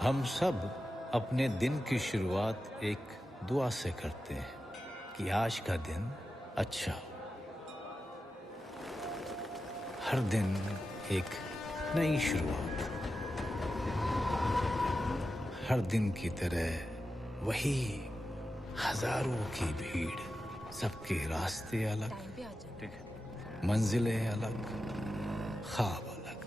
हम सब अपने दिन की शुरुआत एक दुआ से करते हैं कि आज का दिन अच्छा हो। हर दिन एक नई शुरुआत, हर दिन की तरह वही हजारों की भीड़, सबके रास्ते अलग, मंजिलें अलग, ख्वाब अलग।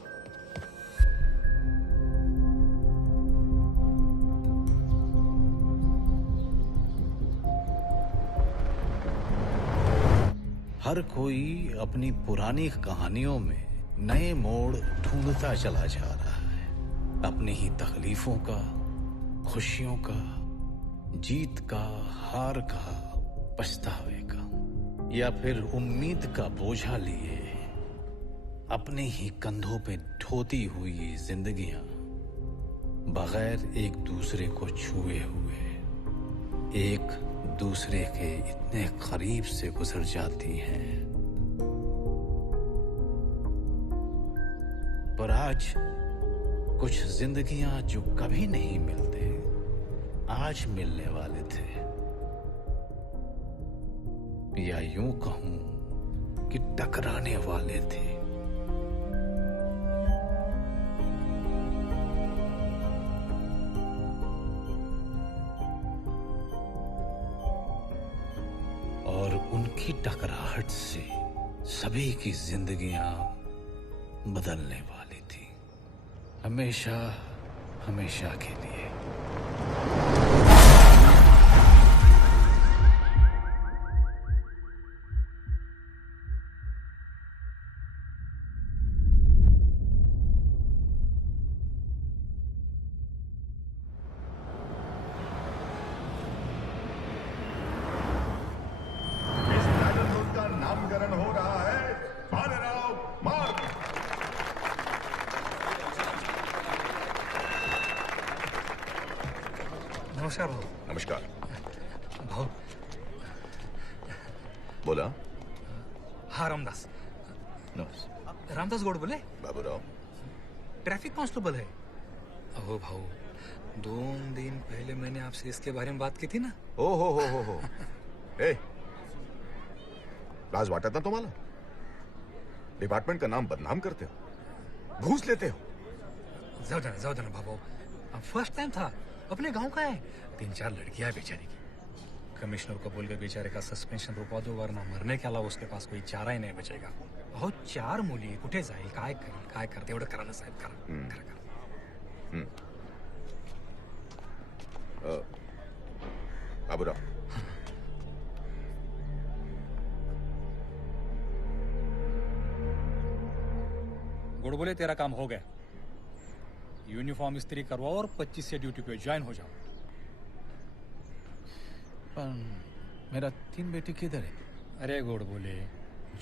हर कोई अपनी पुरानी कहानियों में नए मोड़ ढूंढता चला जा रहा है, अपनी ही तकलीफों का, खुशियों का, जीत का, हार का, पछतावे का, या फिर उम्मीद का बोझा लिए अपने ही कंधों पे ढोती हुई ये जिंदगियां बगैर एक दूसरे को छुए हुए एक दूसरे के इतने करीब से गुजर जाती हैं। पर आज कुछ जिंदगियां जो कभी नहीं मिलते, आज मिलने वाले थे, या यूं कहूं कि टकराने वाले थे। और उनकी टकराहट से सभी की जिंदगियां बदलने वाली थी, हमेशा हमेशा के लिए। नामकरण हो रहा है भालेराव मार्ग। नमस्कार भाऊ। नमस्कार भाऊ। बोला। हाँ रामदास। रामदास गोड बोले। बाबूराव ट्रैफिक कांस्टेबल है। अहो भाऊ, 2 दिन पहले मैंने आपसे इसके बारे में बात की थी ना। हो ए लाज वाटत ना तुम्हाला? डिपार्टमेंट का नाम बदनाम करते हो, घूस लेते हो। जाओ देना भाऊ, अब फर्स्ट टाइम था, अपने गांव का है। 3-4 लड़कियां बेचारी की। कमिश्नर को बोल के बेचारे का सस्पेंशन रुकवा दो, वरना मरने के अलावा उसके पास कोई चारा ही नहीं बचेगा। अहो 4 मुली कुठे जाईल, काय करते एवढं करा ना साहेब, करा। बाबूराव गुड़ बोले तेरा काम हो गया। यूनिफॉर्म इस्त्री करवाओ और 25 से ड्यूटी पे ज्वाइन हो जाओ। पर मेरा 3 बेटी किधर है? अरे गुड़ बोले,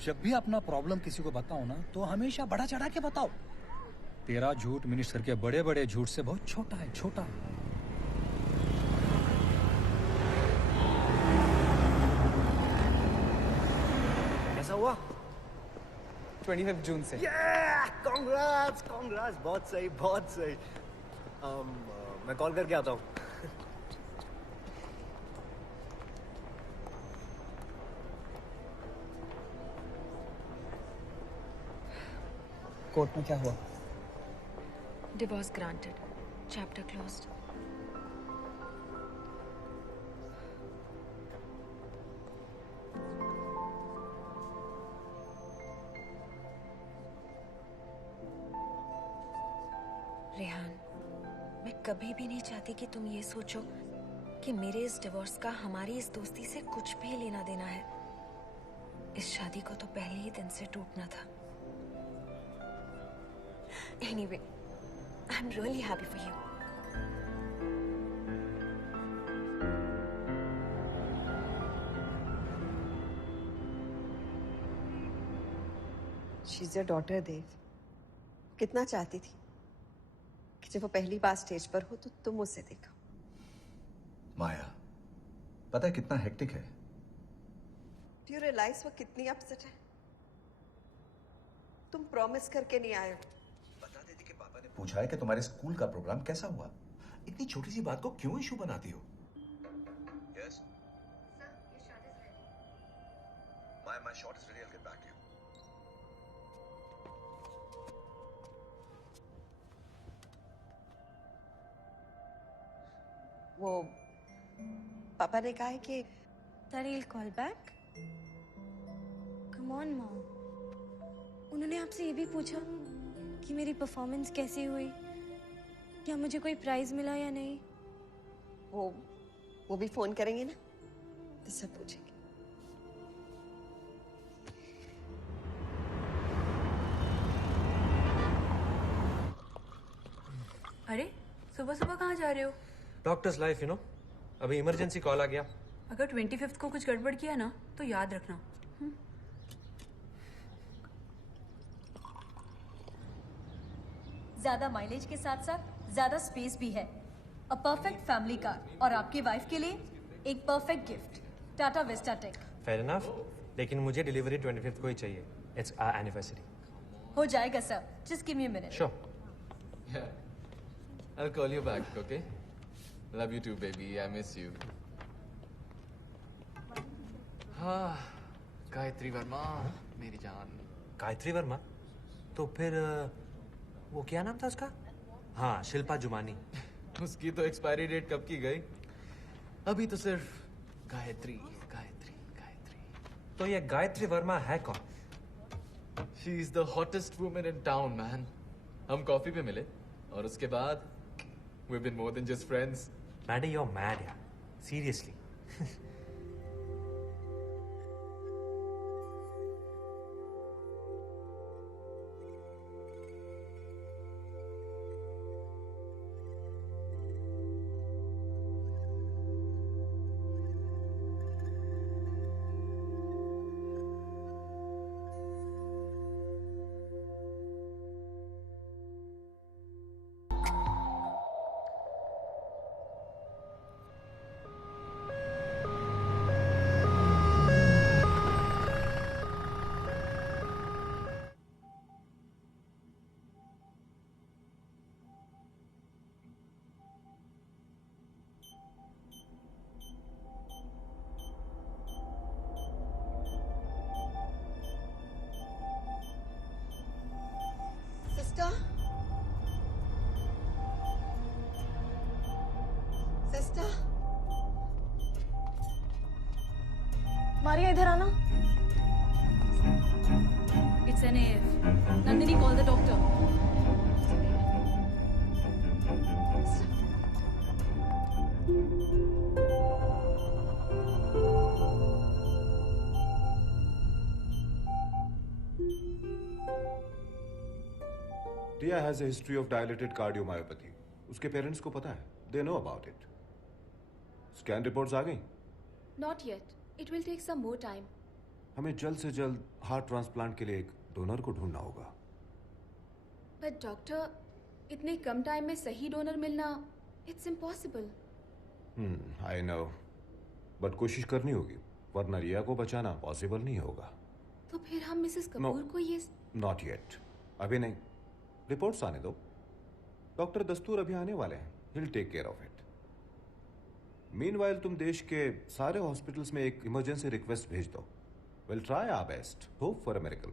जब भी अपना प्रॉब्लम किसी को बताओ ना, तो हमेशा बढ़ा चढ़ा के बताओ। तेरा झूठ मिनिस्टर के बड़े बड़े झूठ से बहुत छोटा है, छोटा। कैसा हुआ? 25 जून से। कांग्रेट्स, बहुत सही। मैं कॉल करके आता हूँ। कोर्ट में क्या हुआ? Divorce granted, chapter closed. Rehan, मैं कभी भी नहीं चाहती कि तुम ये सोचो कि मेरे इस डिवोर्स का हमारी इस दोस्ती से कुछ भी लेना देना है। इस शादी को तो पहले ही दिन से टूटना था। Anyway, I'm really happy for you. She's your daughter, Dev. कितना चाहती थी कि जब वो पहली बार स्टेज पर हो तो तुम उसे देखो। माया, पता है कितना हेक्टिक है? डू यू रियलाइज वो कितनी अपसेट है? तुम प्रॉमिस करके नहीं आए हो। बता देती कि पापा ने पूछा है कि तुम्हारे स्कूल का प्रोग्राम कैसा हुआ। इतनी छोटी सी बात को क्यों इशू बनाती हो? Yes sir, your shot is ready. My shot is ready. I'll get back to you. वो पापा ने कहा है कि Daddy will call back. Come on, Mom. उन्होंने आपसे ये भी पूछा कि मेरी परफॉर्मेंस कैसी हुई, क्या मुझे कोई प्राइज मिला या नहीं। वो भी फोन करेंगे ना तो सब पूछेंगे। अरे सुबह सुबह कहाँ जा रहे हो? Doctors life, you know. अभी इमरजेंसी कॉल आ गया। अगर 25th को कुछ गड़बड़ किया ना तो याद रखना। ज्यादा माइलेज के साथ साथ ज्यादा स्पेस भी है। अ परफेक्ट फैमिली कार और आपके वाइफ के लिए एक perfect gift. Tata Vista tech. Fair enough, लेकिन मुझे डिलीवरी 25th को ही चाहिए। It's our anniversary. हो जाएगा sir, just give me a minute. Sure. I'll call you back, okay? Love you too, baby. I miss you. हाँ, गायत्री वर्मा, मेरी जान। गायत्री वर्मा? तो फिर वो क्या नाम था उसका? हाँ, शिल्पा जुमानी। उसकी तो एक्सपायरी डेट कब की गई? अभी तो सिर्फ गायत्री, गायत्री, गायत्री। तो ये गायत्री वर्मा है कौन? She is the hottest woman in town, man. हम कॉफी पे मिले और उसके बाद we've been more than just friends. Maddy, you're mad यार। Seriously. सिस्टर, मारिया इधर आना। It's an AF. Nandini, call the doctor. Dia has a history of dilated cardiomyopathy. उसके पेरेंट्स को पता है. They know about it. Scan reports आ गई? Not yet. It will take some more time. हमें जल्द से जल्द हार्ट ट्रांसप्लांट के लिए एक डोनर को ढूंढना होगा। But doctor, इतने कम टाइम में सही डोनर मिलना, it's impossible. I know. But कोशिश करनी होगी, वरना रिया को बचाना पॉसिबल नहीं होगा। तो फिर हम मिसेस कपूर को ये नॉट येट, अभी नहीं। रिपोर्ट्स आने दो। डॉक्टर दस्तूर अभी आने वाले हैं। He'll take care of it. Meanwhile तुम देश के सारे हॉस्पिटल्स में एक इमरजेंसी रिक्वेस्ट भेज दो। We'll try our best. Hope for a miracle.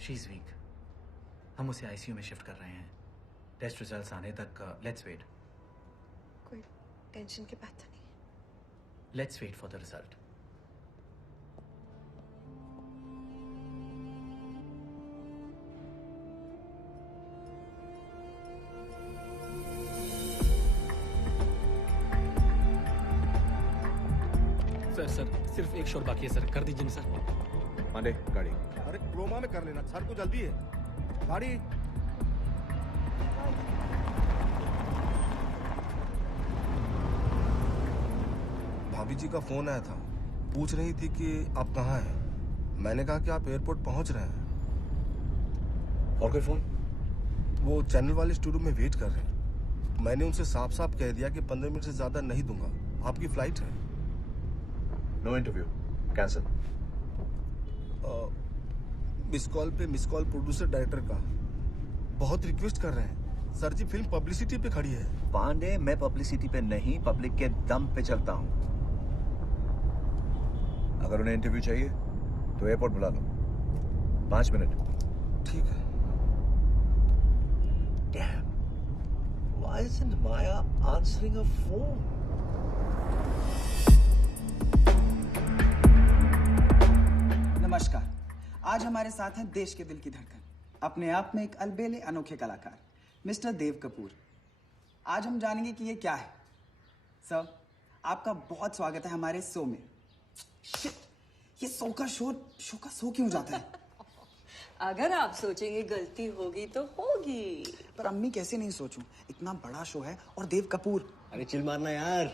She is weak. हम उसे आईसीयू में शिफ्ट कर रहे हैं। टेस्ट रिजल्ट्स आने तक लेट्स वेट। कोई टेंशन की बात तो नहीं। Let's wait for the result. Sir सिर्फ एक शॉट बाकी है सर, कर दीजिए ना सर। पांडे, गाड़ी। अरे क्रोमा में कर लेना सर, को जल्दी है। गाड़ी। भाभी जी का फोन आया था, पूछ रही थी कि आप कहाँ हैं। मैंने कहा कि आप एयरपोर्ट पहुंच रहे हैं। और कोई फोन? वो चैनल वाले स्टूडियो में वेट कर रहे हैं। मैंने उनसे साफ साफ कह दिया कि 15 मिनट से ज्यादा नहीं दूंगा, आपकी फ्लाइट है। No interview, cancel. Miss call पे मिस कॉल प्रोड्यूसर डायरेक्टर का बहुत रिक्वेस्ट कर रहे हैं। सर जी फिल्म पब्लिसिटी पे खड़ी है। पांडे, मैं पब्लिसिटी पे नहीं, पब्लिक के दम पे चलता हूं। अगर उन्हें इंटरव्यू चाहिए तो एयरपोर्ट बुला लो। 5 मिनट। ठीक है। Damn. Why isn't Maya answering her phone? नमस्कार। आज हमारे साथ हैं देश के दिल की धड़कन, अपने आप में एक अलबेले अनोखे कलाकार मिस्टर देव कपूर। आज हम जानेंगे कि ये क्या है। सर, आपका बहुत स्वागत है हमारे शो में। शिट, ये शो का शो क्यों जाता है? अगर आप सोचेंगे गलती होगी तो होगी, पर अम्मी कैसे नहीं सोचूं? इतना बड़ा शो है और देव कपूर। अरे चिल मारना यार,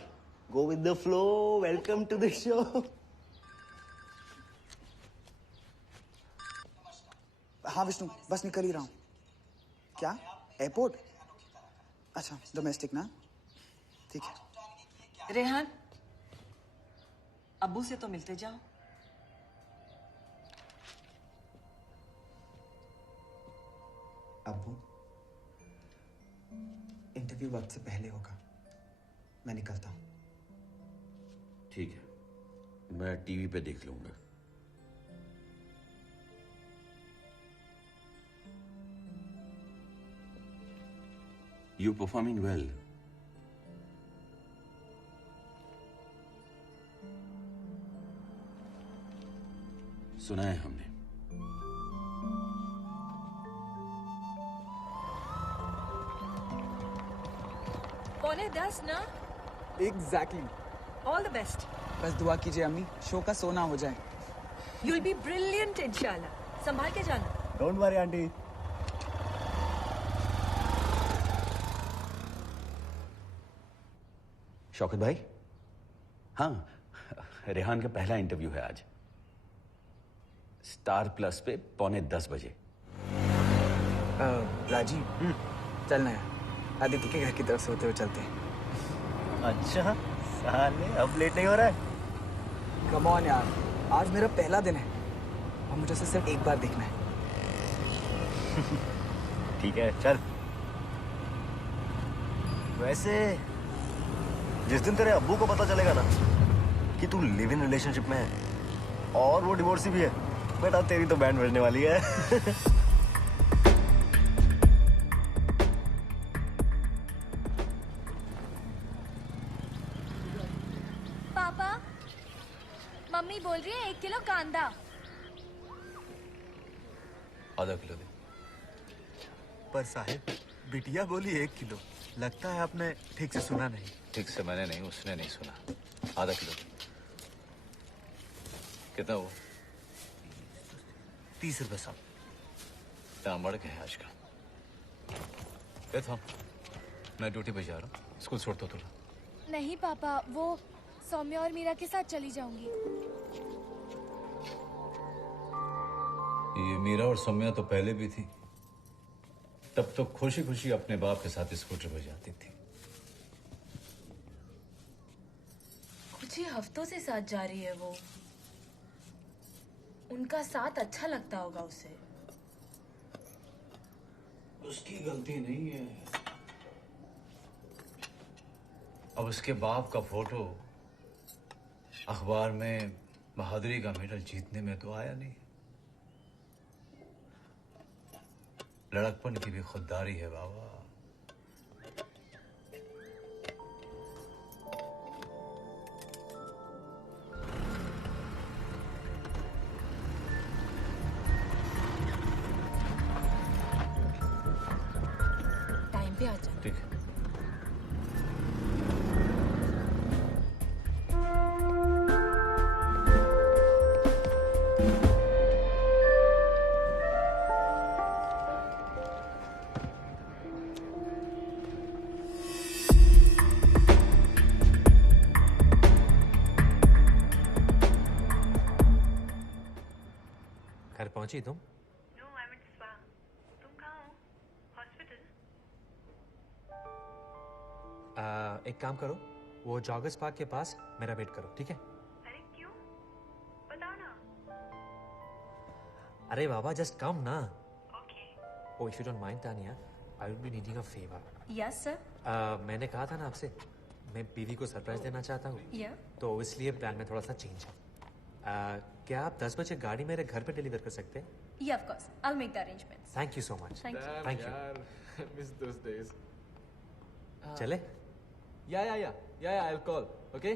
go with the flow. Welcome to the show. हाँ विष्णु, बस निकल ही रहा हूँ। क्या एयरपोर्ट? अच्छा, डोमेस्टिक ना, ठीक है। रेहान, अब्बू से तो मिलते जाओ। अब्बू, इंटरव्यू वक्त से पहले होगा, मैं निकलता हूँ। ठीक है, मैं टीवी पे देख लूंगा। You're performing well. सुना है हमने। पौने 10 ना? एग्जैक्टली। All the best. बस दुआ कीजिए अम्मी, शो का सोना हो जाए। You'll be brilliant इंशाल्लाह। संभाल के जाना। Don't worry aunty. शौकत भाई, हाँ, रेहान का पहला इंटरव्यू है आज, स्टार प्लस पे 9:45 बजे। राजीव, चलना है, आदित्य के घर की तरफ से होते हुए चलते हैं। अच्छा साले, अब लेट नहीं हो रहा है? कम ऑन यार, आज मेरा पहला दिन है और मुझे उसे सिर्फ एक बार देखना है। ठीक है, चल। वैसे जिस दिन तेरे अब्बू को पता चलेगा ना कि तू लिव इन रिलेशनशिप में है और वो डिवोर्सी भी है, बेटा तेरी तो बैंड बजने वाली है। पापा, मम्मी बोल रही है 1 किलो कांदा। आधा किलो दे। पर साहिब, बिटिया बोली 1 किलो। लगता है आपने ठीक से सुना नहीं। ठीक से मैंने नहीं, उसने नहीं सुना। आधा किलो। कितना हुआ? 30 रुपए साहब। दामड़ के है आज का। ये था, मैं ड्यूटी पे जा रहा हूँ, स्कूल छोड़ दो थोड़ा। नहीं पापा, वो सौम्या और मीरा के साथ चली जाऊंगी। ये मीरा और सौम्या तो पहले भी थी, तब तो खुशी खुशी अपने बाप के साथ स्कूटर पे जाती थी। कुछ ही हफ्तों से साथ जा रही है वो। उनका साथ अच्छा लगता होगा उसे। उसकी गलती नहीं है। अब उसके बाप का फोटो अखबार में बहादुरी का मेडल जीतने में तो आया नहीं। लड़कपन की भी खुददारी है बाबा। टाइम पे आ जा। ठीक है। पहुंची तुम? No I am in spa. तुम कहाँ हो? हॉस्पिटल? एक काम करो, वो जॉगर्स पार्क के पास मेरा वेट करो, ठीक है? अरे क्यों? बताओ ना। अरे बाबा, जस्ट कम ना। Okay. Oh, if you don't mind, Tanya, I would be needing a favor. Yes sir. मैंने कहा था ना आपसे, मैं बीवी को सरप्राइज देना चाहता हूँ। Yeah. तो इसलिए प्लान में थोड़ा सा चेंज है। क्या आप 10 बजे गाड़ी मेरे घर पे डिलीवर कर सकते हैं? Yeah, of course. I'll make the arrangements. Thank you so much. Thank you. Thank you. यार, I miss those days. चले? Yeah, I'll call. Okay?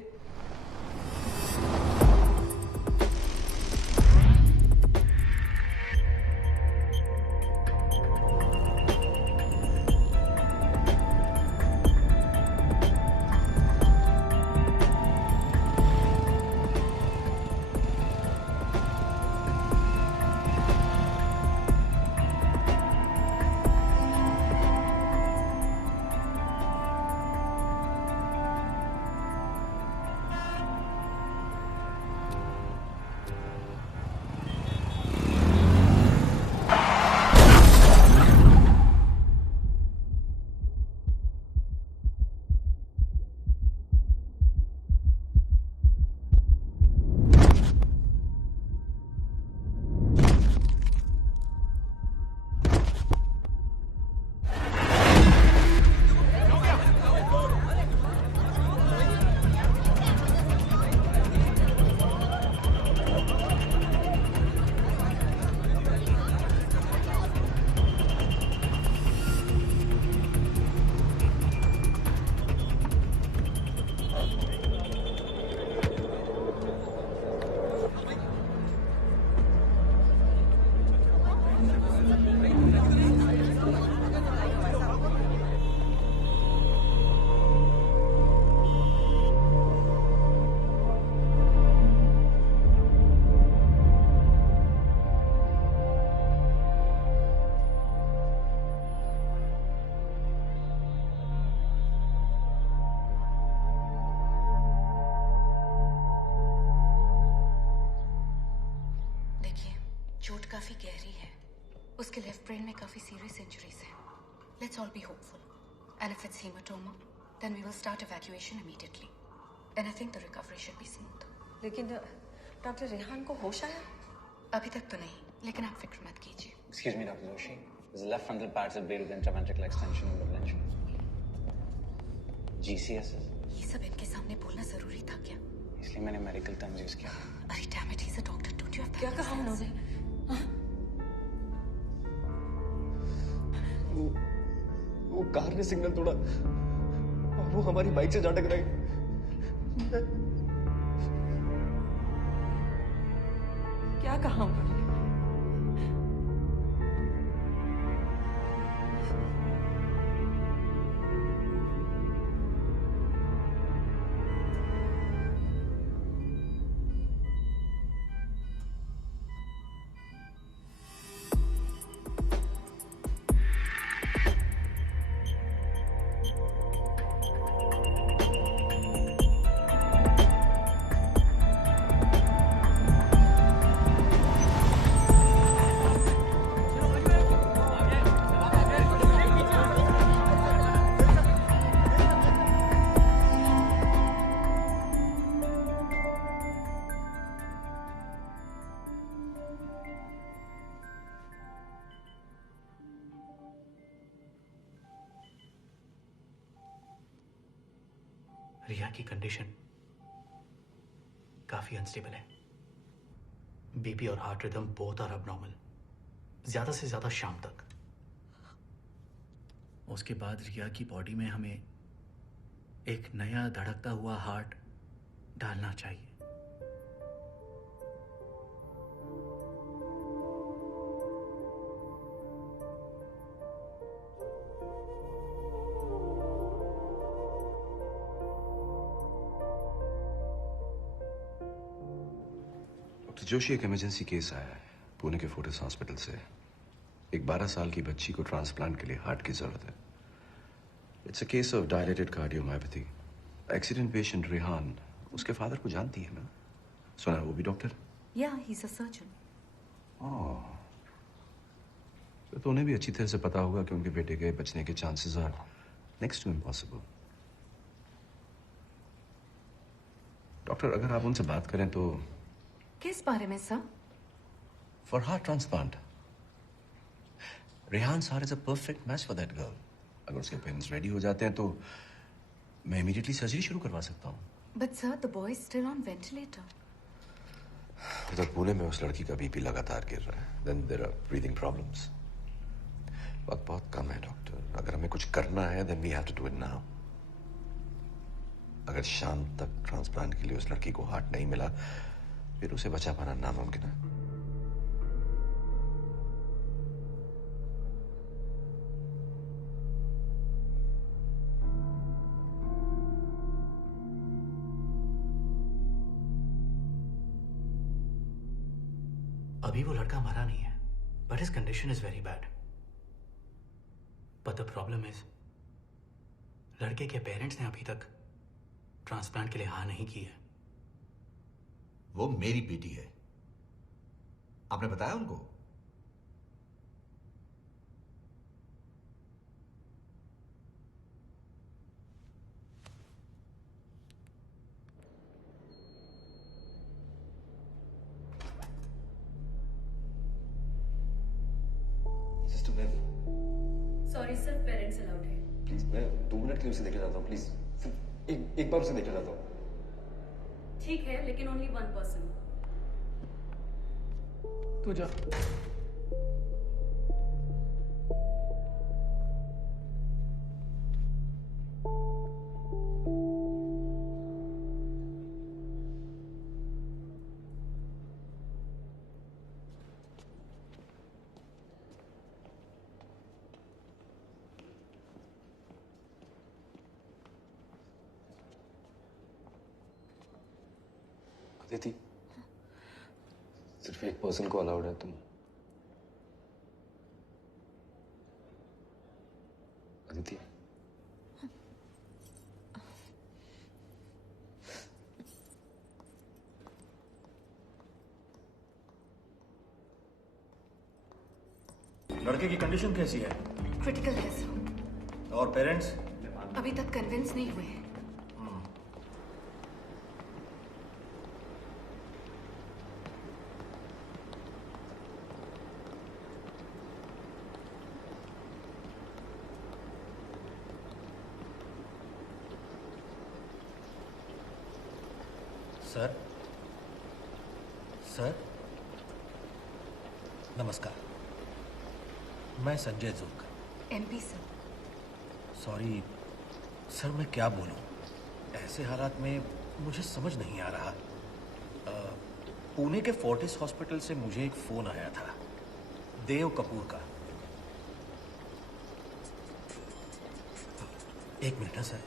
चोट काफी गहरी है। उसके लेफ्ट ब्रेन में काफी सीरियस इंजरीज हैं। Let's all be hopeful and if it's hematoma then we will start evacuation immediately and I think the recovery should be smooth. लेकिन डॉक्टर रेहान को होश आया? अभी तक तो नहीं, लेकिन आप फिक्र मत कीजिए। Excuse me, Dr. Joshi. His left frontal parts are bleed with intraventricular extension and prevention. GCSs? ये सब इनके सामने बोलना जरूरी था क्या? इसलिए मैंने मेडिकल टर्म्स यूज किया। अरे damn it, he is a doctor, don't you have क्या कहा उन्होंने? वो कार ने सिग्नल तोड़ा और वो हमारी बाइक से जा टकराई। क्या कहा उन्होंने? रिया की कंडीशन काफी अनस्टेबल है। बीपी और heart rhythm both are abnormal, ज्यादा से ज्यादा शाम तक। उसके बाद रिया की बॉडी में हमें एक नया धड़कता हुआ हार्ट डालना चाहिए। जोशी, एक इमरजेंसी केस आया है पुणे के फोर्टिस हॉस्पिटल से। एक 12 साल की बच्ची को ट्रांसप्लांट के लिए हार्ट की जरूरत है। It's a case of dilated cardiomyopathy. Accident patient Rehan उसके फादर को जानती है ना? सुना वो भी डॉक्टर? या ही इज अ सर्जन। ओह, तो उन्हें भी अच्छी तरह से पता होगा कि उनके बेटे के बचने के chances are next to impossible. Doctor, अगर आप उनसे बात करें तो किस बारे में sir? For heart transplant. Rehan सार is a perfect match for that girl. अगर उसके पेरेंट्स रेडी हो जाते हैं तो मैं इमीडिएटली सर्जरी शुरू करवा सकता हूँ। But sir, the boy is still on ventilator. उधर पुणे में उस लड़की का बीपी लगातार गिर रहा है। Then there are breathing problems. वक्त बहुत कम है डॉक्टर। अगर हमें कुछ करना है then we have to do it now. अगर शाम तक ट्रांसप्लांट के लिए उस लड़की को हार्ट नहीं मिला फिर उसे बचा पाना नामुमकिन है। अभी वो लड़का मरा नहीं है, but his condition is very bad. But the problem is लड़के के पेरेंट्स ने अभी तक ट्रांसप्लांट के लिए हाँ नहीं की है। वो मेरी बेटी है, आपने बताया उनको? Sister ma'am, sorry sir, parents allowed है। प्लीज मैं 2 मिनट के लिए उसे देखना चाहता हूँ। प्लीज सिर्फ एक बार उसे देखना चाहता हूँ। ठीक है, लेकिन ओनली 1 पर्सन। तू जा। अदिति, सिर्फ एक पर्सन को अलाउड है। तुम अदिति, लड़के की कंडीशन कैसी है? क्रिटिकल है सर। और पेरेंट्स? अभी तक कन्विंस नहीं हुए हैं। सर, सर, नमस्कार। मैं संजय जोग। MP sir. सॉरी सर, मैं क्या बोलूं? ऐसे हालात में मुझे समझ नहीं आ रहा। पुणे के फोर्टिस हॉस्पिटल से मुझे एक फोन आया था देव कपूर का। एक मिनट ना सर।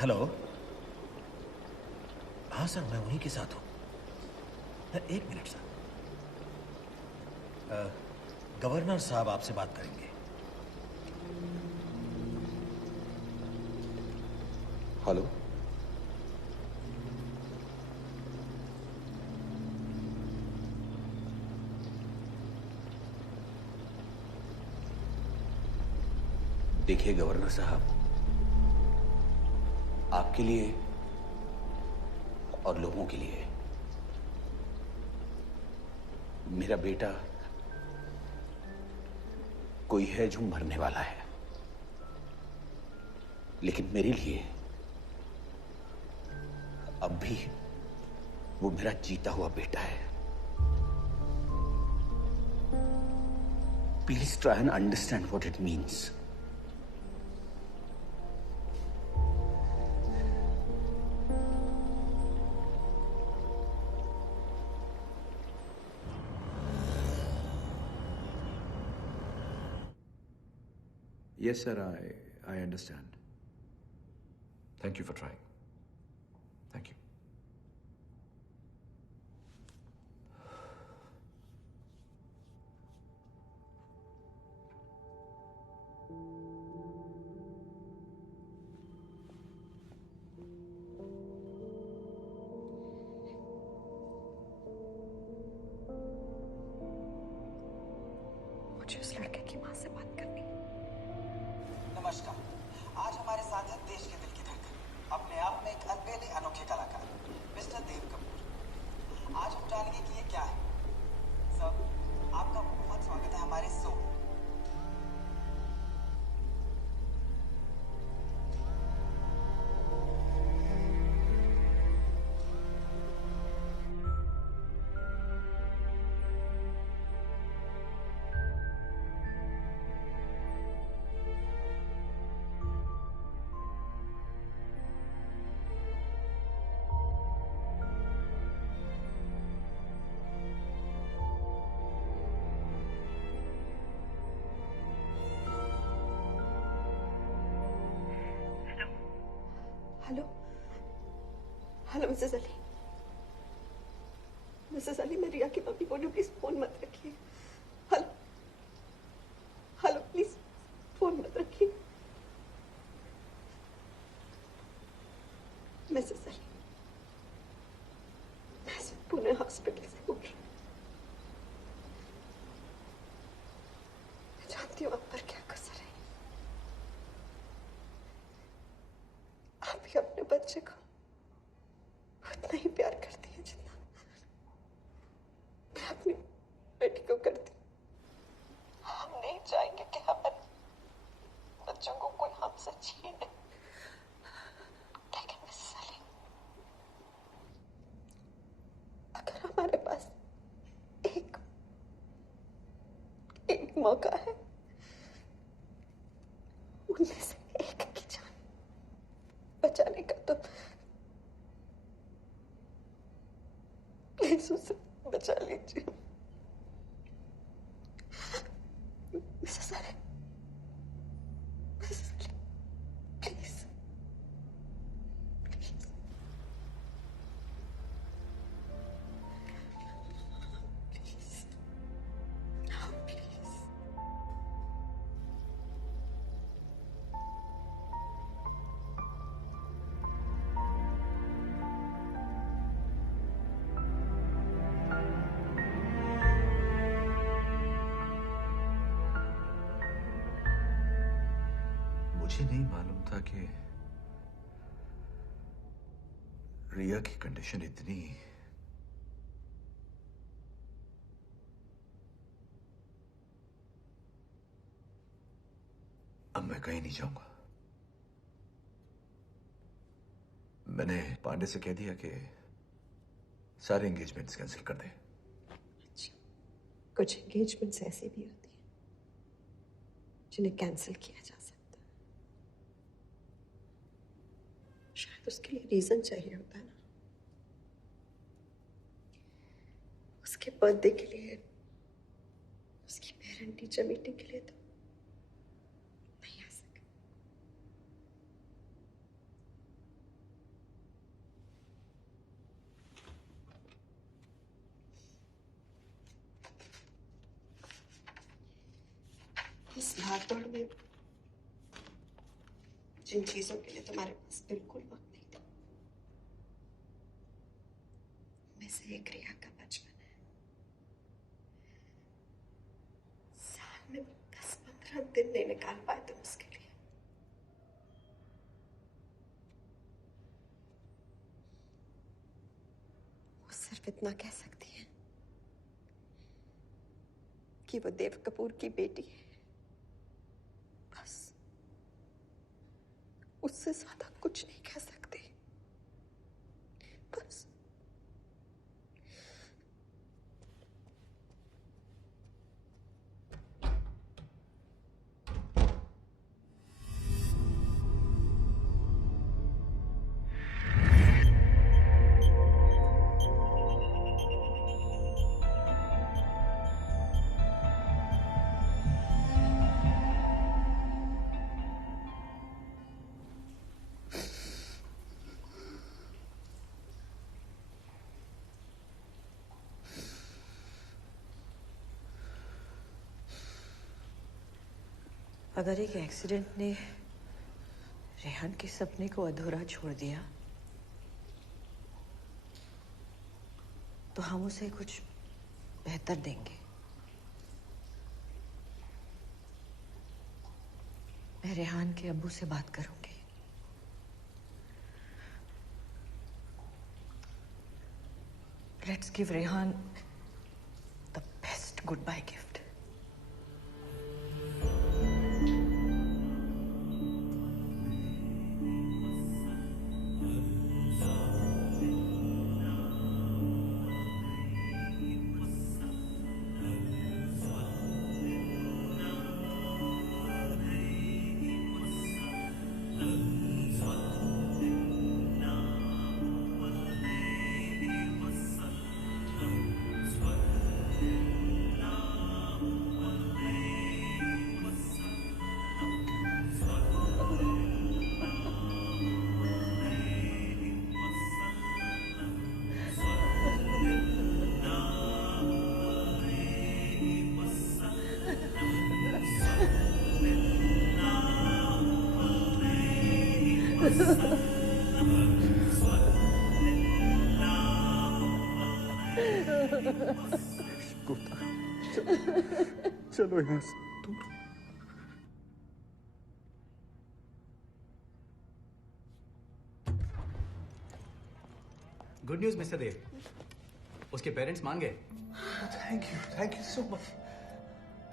हेलो। हाँ सर, मैं उन्हीं के साथ हूं। एक मिनट सर। गवर्नर साहब आपसे बात करेंगे। हेलो। देखिए गवर्नर साहब, आपके लिए और लोगों के लिए मेरा बेटा कोई है जो मरने वाला है, लेकिन मेरे लिए अब भी वो मेरा जीता हुआ बेटा है। Please try and understand what it means. Yes, sir, I understand. Thank you for trying. Thank you. देश के दिल की धड़कन, अपने आप में एक अलबेले अनोखे कलाकार मिस्टर देव कपूर। आज हम जानेंगे कि ये क्या है। सब आपका बहुत स्वागत है हमारे शो में। Hello hello Mrs Ali. Mrs Ali, मैं रिया की मम्मी बोल रही हूँ, प्लीज फोन मत रखिए। हेलो हेलो, प्लीज फोन मत रखिए। मिसेस अली, मैं पुणे हॉस्पिटल से बोल रही हूँ। मैं जानती हूँ आप पर क्या कसर है। आप भी अपने बच्चे को उतना ही प्यार करती है जितना मैं अपनी बेटी को करती हूँ। हम नहीं चाहेंगे कि हमारे बच्चों को कोई हमसे छीने। लेकिन मिसेस अली, अगर हमारे पास एक मौका है उनमें से एक की जान बचाने का, तो प्लीज उसे बचा लीजिए। Mrs Ali, Mrs Ali, please please. मुझे नहीं मालूम था कि रिया की कंडीशन इतनी। अब मैं कहीं नहीं जाऊंगा। मैंने पांडे से कह दिया कि सारे एंगेजमेंट्स कैंसिल कर दे। कुछ एंगेजमेंट्स ऐसी भी होती हैं जिन्हें कैंसिल किया जा सकता है। शायद उसके लिए रीजन चाहिए होता है ना। उसके बर्थडे के लिए, उसकी पेरेंट टीचर मीटिंग के लिए तो नहीं आ सके। इस भागदौड़ में जिन चीजों के लिए तुम्हारे पास बिल्कुल वक्त नहीं था, में से एक रिया का बचपन है। साल में 10-15 दिन नहीं निकाल पाए तुम उसके लिए। वो सिर्फ इतना कह सकती है कि वो देव कपूर की बेटी है, बस। उससे ज्यादा कुछ नहीं कह सकती, बस। अगर एक एक्सीडेंट ने रेहान के सपने को अधूरा छोड़ दिया तो हम उसे कुछ बेहतर देंगे। मैं रेहान के अब्बू से बात करूंगी। Let's give Rehan the best goodbye gift. चलो यहाँ से दूर। गुड न्यूज मिस्टर देव, उसके पेरेंट्स मान गए। Thank you so much.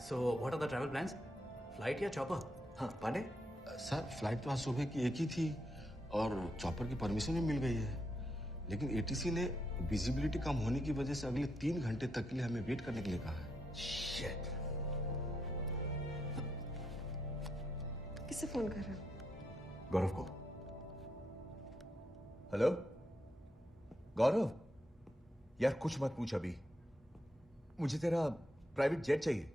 So what are the travel plans? Flight या चॉपर? हाँ पांडे सर, फ्लाइट तो आज सुबह की एक ही थी और चॉपर की परमिशन भी मिल गई है, लेकिन एटीसी ने विजिबिलिटी कम होने की वजह से अगले 3 घंटे तक के लिए हमें वेट करने के लिए कहा है। Shit. किसे फोन कर रहा है? गौरव को। हेलो गौरव, यार कुछ मत पूछ अभी, मुझे तेरा प्राइवेट जेट चाहिए।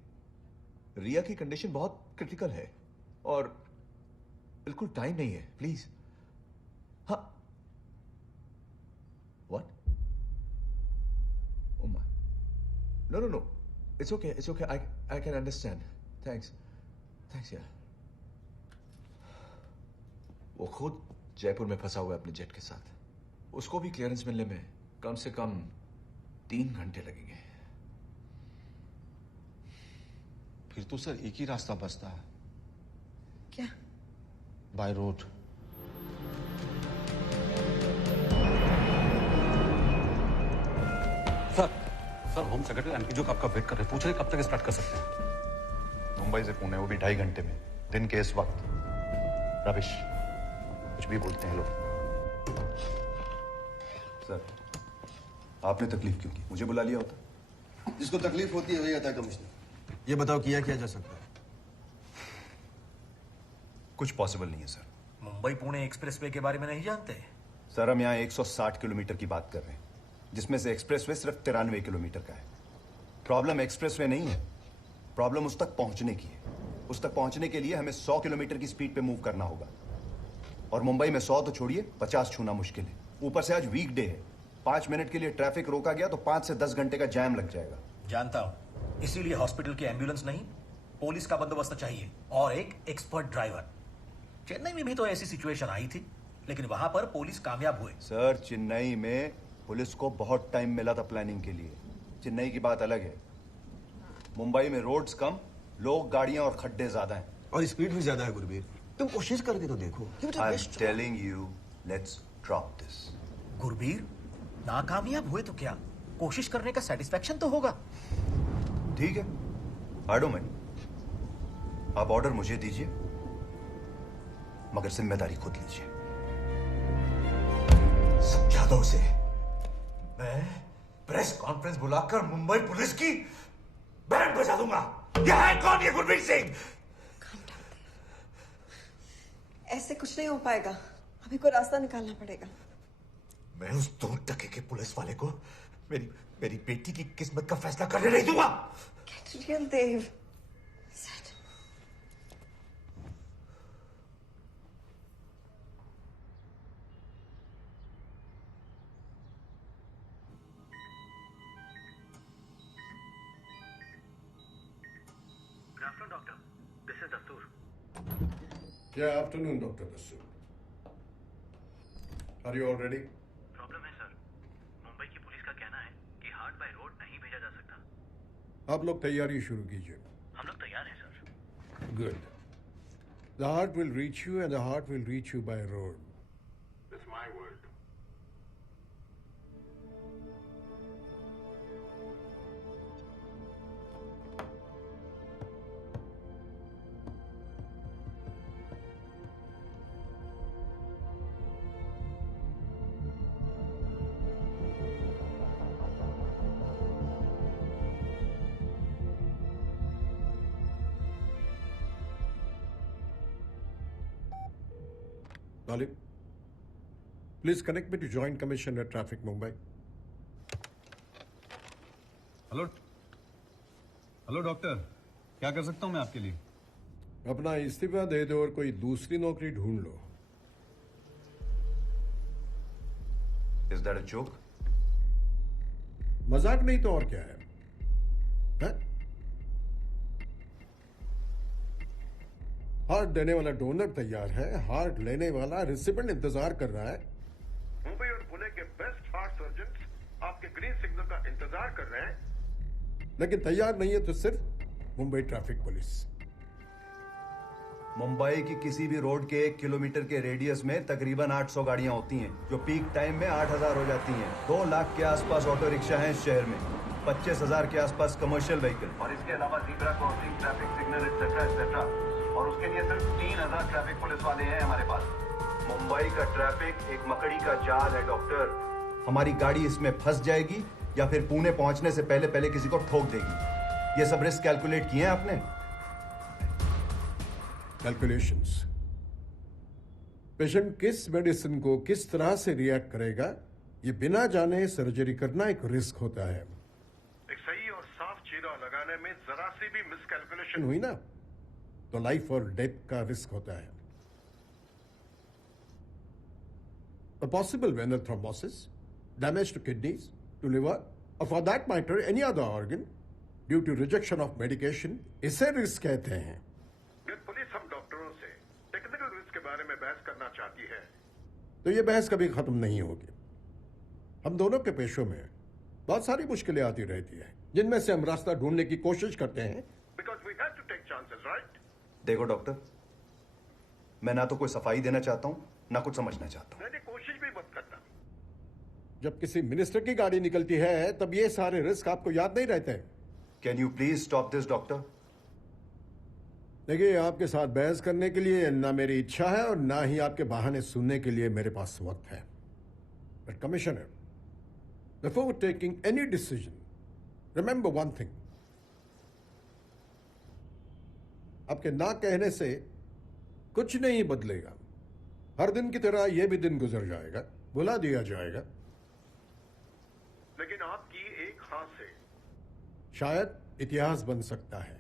रिया की कंडीशन बहुत क्रिटिकल है और बिल्कुल टाइम नहीं है, प्लीज। हाँ। What? Oh my, no no no, it's okay, I can understand. Thanks यार। वो खुद जयपुर में फंसा हुआ है अपने जेट के साथ, उसको भी क्लियरेंस मिलने में कम से कम 3 घंटे लगेंगे। फिर तो सर एक ही रास्ता बचता है। क्या? By road. Sir home secretary MP जो आपका वेट कर रहे हैं, पूछ रहे कब तक स्टार्ट कर सकते हैं? मुंबई से पुणे, वो भी 2.5 घंटे में, दिन के इस वक्त। रविश, कुछ भी बोलते हैं लोग। सर, आपने तकलीफ क्यों की? मुझे बुला लिया होता। जिसको तकलीफ होती है वही आता है कमिश्नर। ये बताओ किया जा सकता है? कुछ पॉसिबल नहीं है सर। मुंबई पुणे एक्सप्रेसवे के बारे में नहीं जानते? सर हम यहाँ 160 किलोमीटर की बात कर रहे हैं, जिसमें से एक्सप्रेसवे सिर्फ 93 किलोमीटर का है। प्रॉब्लम एक्सप्रेसवे नहीं है, प्रॉब्लम उस तक पहुंचने की है। उस तक पहुंचने के लिए हमें 100 किलोमीटर की स्पीड पे मूव करना होगा, और मुंबई में 100 तो छोड़िए 50 छूना मुश्किल है। ऊपर से आज वीकडे है, 5 मिनट के लिए ट्रैफिक रोका गया तो 5 से 10 घंटे का जैम लग जाएगा। जानता हूं, इसीलिए हॉस्पिटल की एम्बुलेंस नहीं, पुलिस का बंदोबस्त चाहिए और एक एक्सपर्ट ड्राइवर। चेन्नई में भी तो ऐसी सिचुएशन आई थी, लेकिन वहां पर पुलिस कामयाब हुए। सर चेन्नई में पुलिस को बहुत टाइम मिला था प्लानिंग के लिए, चेन्नई की बात अलग है। मुंबई में रोड्स कम, लोग, गाड़ियां और खड्डे ज्यादा हैं, और स्पीड भी ज्यादा है। गुरबीर, तुम कोशिश करके तो देखो। आई am telling you, let's drop this. Gurbir, नाकामयाब हुए तो क्या, कोशिश करने का सेटिस्फेक्शन तो होगा। ठीक है, आई डोंट माइंड। आप ऑर्डर मुझे दीजिए, मगर जिम्मेदारी खुद लीजिए। समझा दो उसे, मैं प्रेस कॉन्फ्रेंस बुलाकर मुंबई पुलिस की बैंड बजा दूंगा। यह है कौन, ये गुरबीर सिंह? ऐसे कुछ नहीं हो पाएगा, अभी कोई रास्ता निकालना पड़ेगा। मैं उस 2 टके के पुलिस वाले को मेरी बेटी की किस्मत का फैसला करने नहीं दूंगा। Get real, Dev. Good afternoon, Dr. Dasu. Are you all ready? Problem है सर, मुंबई की पुलिस का कहना है कि हार्ट बाय रोड नहीं भेजा जा सकता। आप लोग तैयारी शुरू कीजिए। हम लोग तैयार हैं sir. Good. The heart will reach you and the heart will reach you by road. That's my word. Talib, please connect me to Joint Commissioner Traffic Mumbai. Hello doctor, क्या कर सकता हूं मैं आपके लिए? अपना इस्तीफा दे दो और कोई दूसरी नौकरी ढूंढ लो. Is that a joke? मजाक नहीं तो और क्या है? हार्ट देने वाला डोनर तैयार है, हार्ट लेने वाला रिसिपेंट इंतजार कर रहा है. मुंबई और पुणे के बेस्ट हार्ट सर्जन्स आपके ग्रीन सिग्नल का इंतजार कर रहे हैं, लेकिन तैयार नहीं है तो सिर्फ मुंबई ट्रैफिक पुलिस. मुंबई की किसी भी रोड के 1 किलोमीटर के रेडियस में तकरीबन 800 गाड़ियां होती हैं, जो पीक टाइम में 8000 हो जाती हैं. 2 लाख के आसपास ऑटो रिक्शा हैं इस शहर में, 25,000 के आसपास कमर्शियल व्हीकल, और इसके अलावा zebra crossing, traffic signal etcetera etcetera. और उसके लिए सिर्फ 3000 ट्रैफिक पुलिस वाले हैं हमारे पास. मुंबई का ट्रैफिक एक मकड़ी का जाल है डॉक्टर. हमारी गाड़ी इसमें फंस जाएगी या फिर पुणे पहुंचने से पहले पहले किसी को ठोक देगी. ये सब रिस्क कैलकुलेट किए हैं आपने? कैलकुलेशंस. पेशेंट किस मेडिसिन को किस तरह से रिएक्ट करेगा, ये बिना जाने सर्जरी करना एक रिस्क होता है. एक सही और साफ चीरा लगाने में जरा सी भी मिसकैलकुलेशन हुई ना तो लाइफ और डेथ का रिस्क होता है. A possible venous thrombosis, damage to kidneys, to liver, or for that matter any other organ due to rejection of medication, इसे रिस्क कहते हैं. पुलिस हम डॉक्टरों से टेक्निकल रिस्क के बारे में बहस करना चाहती है, तो ये बहस कभी खत्म नहीं होगी. हम दोनों के पेशों में बहुत सारी मुश्किलें आती रहती है, जिनमें से हम रास्ता ढूंढने की कोशिश करते हैं. because we have to take chances, right? देखो डॉक्टर, मैं ना तो कोई सफाई देना चाहता हूं ना कुछ समझना चाहता हूं. मैंने कोशिश भी मत करना. जब किसी मिनिस्टर की गाड़ी निकलती है तब ये सारे रिस्क आपको याद नहीं रहते हैं. Can you please stop this doctor? देखिए, आपके साथ बहस करने के लिए ना मेरी इच्छा है और ना ही आपके बहाने सुनने के लिए मेरे पास वक्त है. But commissioner, before taking any decision, remember one thing. आपके ना कहने से कुछ नहीं बदलेगा. हर दिन की तरह यह भी दिन गुजर जाएगा, बुला दिया जाएगा. लेकिन आपकी एक हाँ से शायद इतिहास बन सकता है.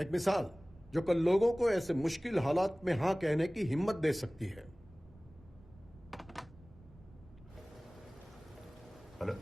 एक मिसाल जो कल लोगों को ऐसे मुश्किल हालात में हां कहने की हिम्मत दे सकती है. Hello,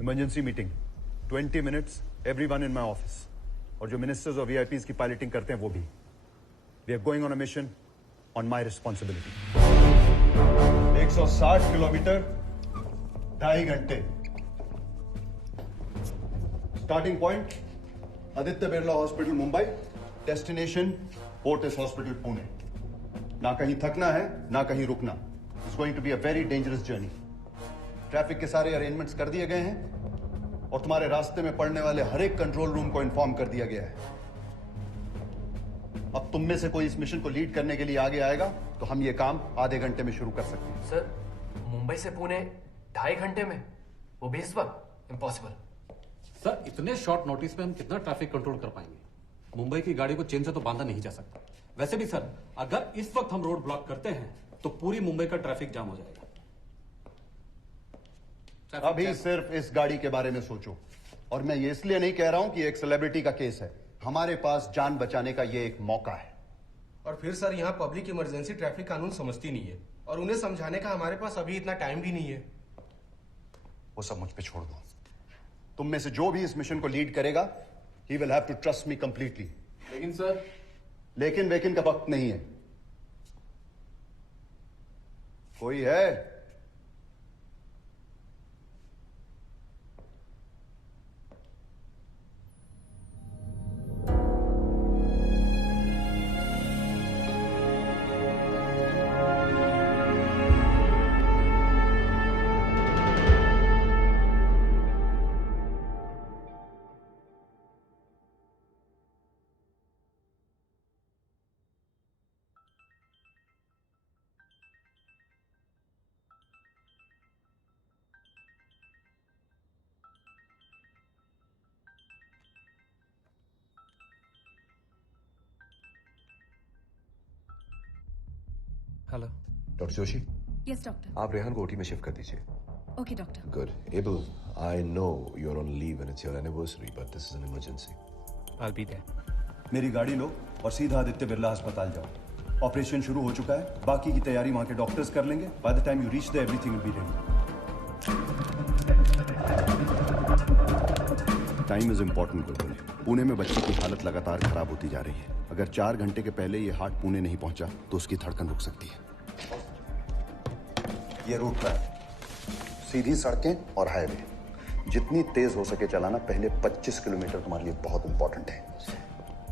emergency meeting 20 minutes, everyone in my office. और जो मिनिस्टर्स और वीआईपीज की पायलटिंग करते हैं वो भी. We are going on a mission on my responsibility. 160 kilometre, 2.5 घंटे. Starting point Aditya Birla hospital Mumbai, destination Fortis hospital Pune. ना कहीं थकना है ना कहीं रुकना. It's going to be a very dangerous journey. Traffic के सारे अरेंजमेंट्स कर दिए गए हैं और तुम्हारे रास्ते में पड़ने वाले हर एक कंट्रोल रूम को इन्फॉर्म कर दिया गया है. अब तुम में से कोई इस मिशन को लीड करने के लिए आगे आएगा तो हम ये काम आधे घंटे में शुरू कर सकते हैं. सर, मुंबई से पुणे 2.5 घंटे में, वो भी इस वक्त? इम्पॉसिबल. सर, इतने शॉर्ट नोटिस में हम कितना ट्रैफिक कंट्रोल कर पाएंगे? मुंबई की गाड़ी को चेन से तो बांधा नहीं जा सकता. वैसे भी सर, अगर इस वक्त हम रोड ब्लॉक करते हैं तो पूरी मुंबई का ट्रैफिक जाम हो जाएगा. अभी सिर्फ इस गाड़ी के बारे में सोचो. और मैं ये इसलिए नहीं कह रहा हूं कि एक सेलिब्रिटी का केस है. हमारे पास जान बचाने का ये एक मौका है. और फिर सर, यहाँ पब्लिक इमरजेंसी ट्रैफिक कानून समझती नहीं है और उन्हें समझाने का हमारे पास अभी इतना टाइम भी नहीं है. वो सब मुझ पे छोड़ दो. तुम में से जो भी इस मिशन को लीड करेगा, he will have to trust me completely. लेकिन सर, लेकिन वेकिन का वक्त नहीं है। कोई है? Hello doctor Joshi. Yes doctor. आप रेहान को ओटी में शिफ्ट कर दीजिए। Okay doctor. Good. Abel, I know you are on leave and it's your anniversary but this is an emergency. I'll be there. मेरी गाड़ी लो और सीधा आदित्य बिरला अस्पताल जाओ। ऑपरेशन शुरू हो चुका है, बाकी की तैयारी वहां के डॉक्टर्स कर लेंगे। By the time you reach there everything will be ready. Time is important गुलबुल। पुणे में बच्ची की हालत लगातार खराब होती जा रही है। अगर 4 घंटे के पहले ये हार्ट पुणे नहीं पहुंचा तो उसकी धड़कन रुक सकती है। ये रूट का है, सीधी सड़कें और हाईवे। जितनी तेज हो सके चलाना। पहले 25 किलोमीटर तुम्हारे लिए बहुत इंपॉर्टेंट है।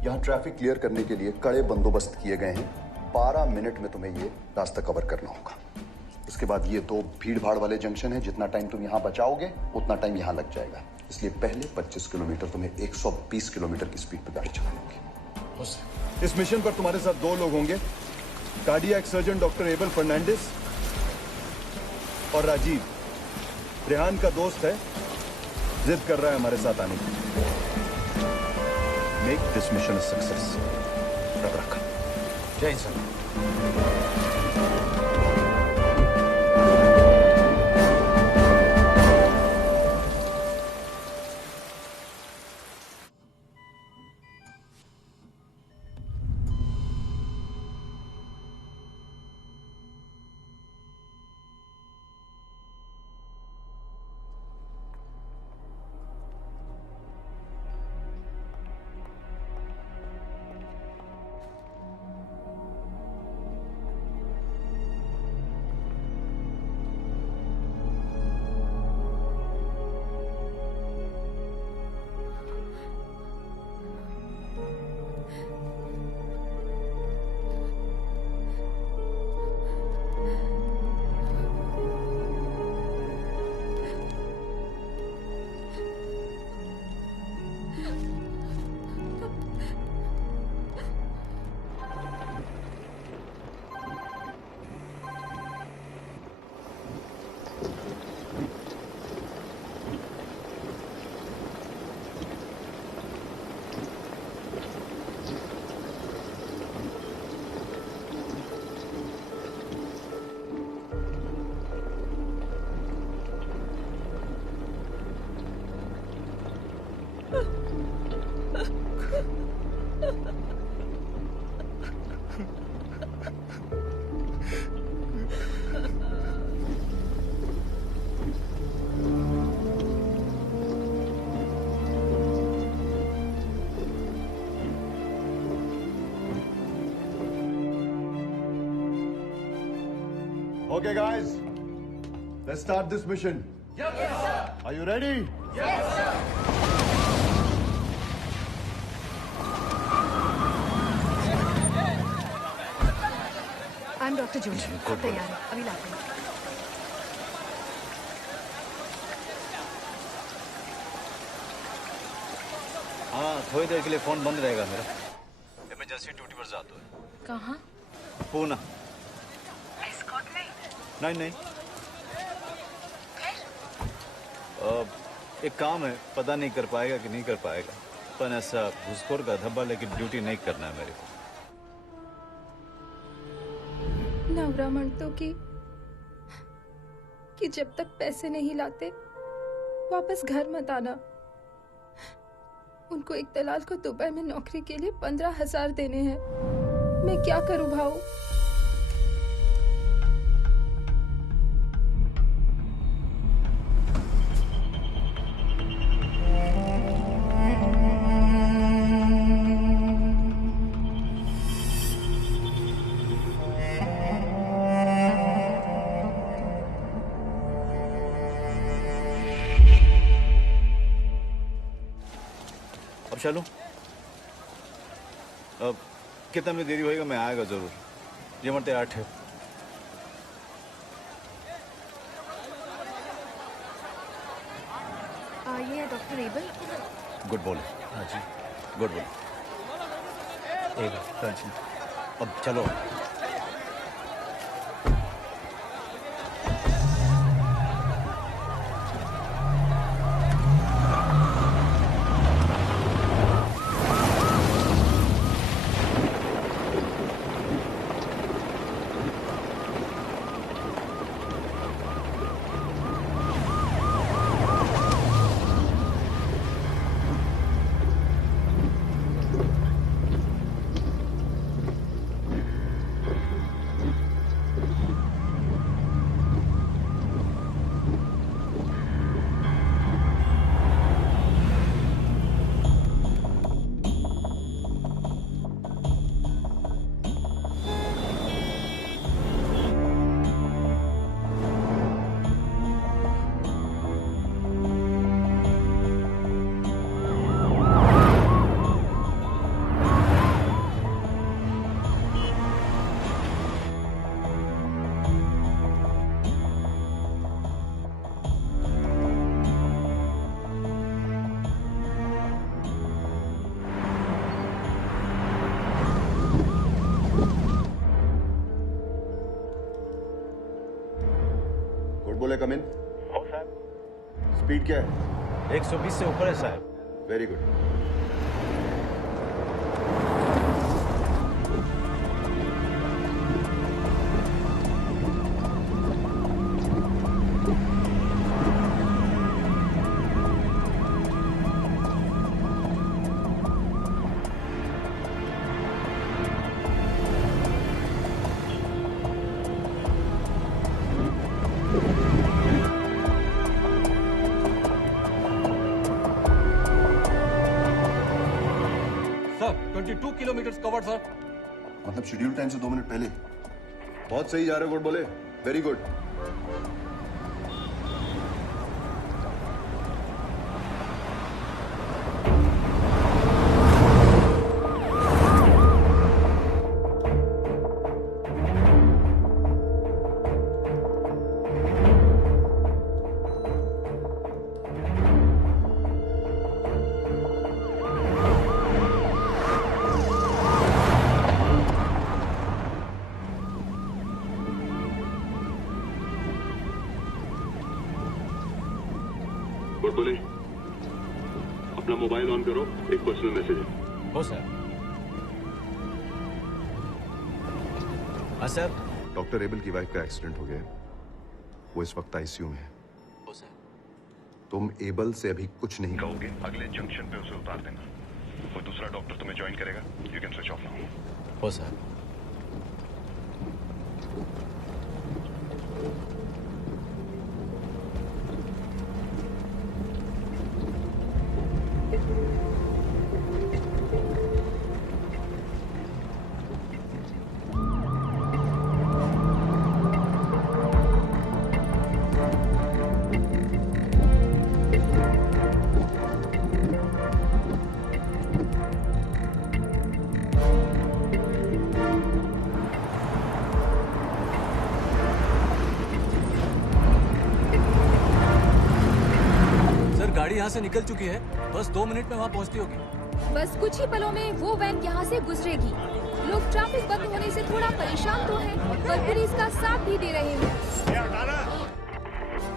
यहाँ ट्रैफिक क्लियर करने के लिए कड़े बंदोबस्त किए गए हैं। 12 मिनट में तुम्हें ये रास्ता कवर करना होगा। इसके बाद ये 2 भीड़ भाड़ वाले जंक्शन है। जितना टाइम तुम यहाँ बचाओगे उतना टाइम यहाँ लग जाएगा। इसलिए पहले 25 किलोमीटर तुम्हें 120 किलोमीटर की स्पीड पर गाड़ी चलानी होगी। इस मिशन पर तुम्हारे साथ 2 लोग होंगे, cardiac surgeon doctor Abel Fernandes और राजीव, रेहान का दोस्त है, जिद कर रहा है हमारे साथ आने की। Make this mission a success. रब रखा। जय Hind sir. Okay, guys, let's start this mission. Yes, sir. Are you ready? Yes, sir. I'm Dr. Joshi. सब तैयार है, अभी लाते हैं। हाँ, थोड़ी देर के लिए फोन बंद रहेगा मेरा। इमरजेंसी ड्यूटी पर जाता है। कहाँ? पूना। नहीं एक काम है, पता नहीं कर पाएगा कि नहीं कर पाएगा, पर ऐसा घुसखोर का धब्बा लेकिन ड्यूटी नहीं करना है मेरे को। नवरा म्हणतो कि जब तक पैसे नहीं लाते वापस घर मत आना। उनको एक दलाल को दुबई में नौकरी के लिए 15,000 देने हैं। मैं क्या करूं भाऊ? अब चलो, अब कितना में देरी होएगा, मैं आएगा जरूर। ये मरते 8 है। ये है डॉक्टर एबल। गुड बोल। हाँ जी, गुड बोल। अब चलो। बोले कम इन। हो साहब। स्पीड क्या है? 120 से ऊपर है साहब। Very good. Sir 22 kilometre covered sir. मतलब शेड्यूल टाइम से 2 मिनट पहले। बहुत सही जा रहे हो गुड बोले, वेरी गुड। गुड बोले, अपना मोबाइल ऑन करो, एक पर्सनल मैसेज है। हो सर। हाँ सर। डॉक्टर एबल की वाइफ का एक्सीडेंट हो गया है, वो इस वक्त आईसीयू में है। हो सर। तुम एबल से अभी कुछ नहीं कहोगे, अगले जंक्शन पे उसे उतार देना। कोई दूसरा डॉक्टर तुम्हें ज्वाइन करेगा, you can switch off now. हो सर। गाड़ी यहाँ से निकल चुकी है, बस 2 मिनट में वहाँ पहुँचती होगी। बस कुछ ही पलों में वो वैन यहाँ से गुजरेगी। लोग ट्रैफिक बंद होने से थोड़ा परेशान तो हैं, पर पुलिस का साथ भी दे रहे हैं।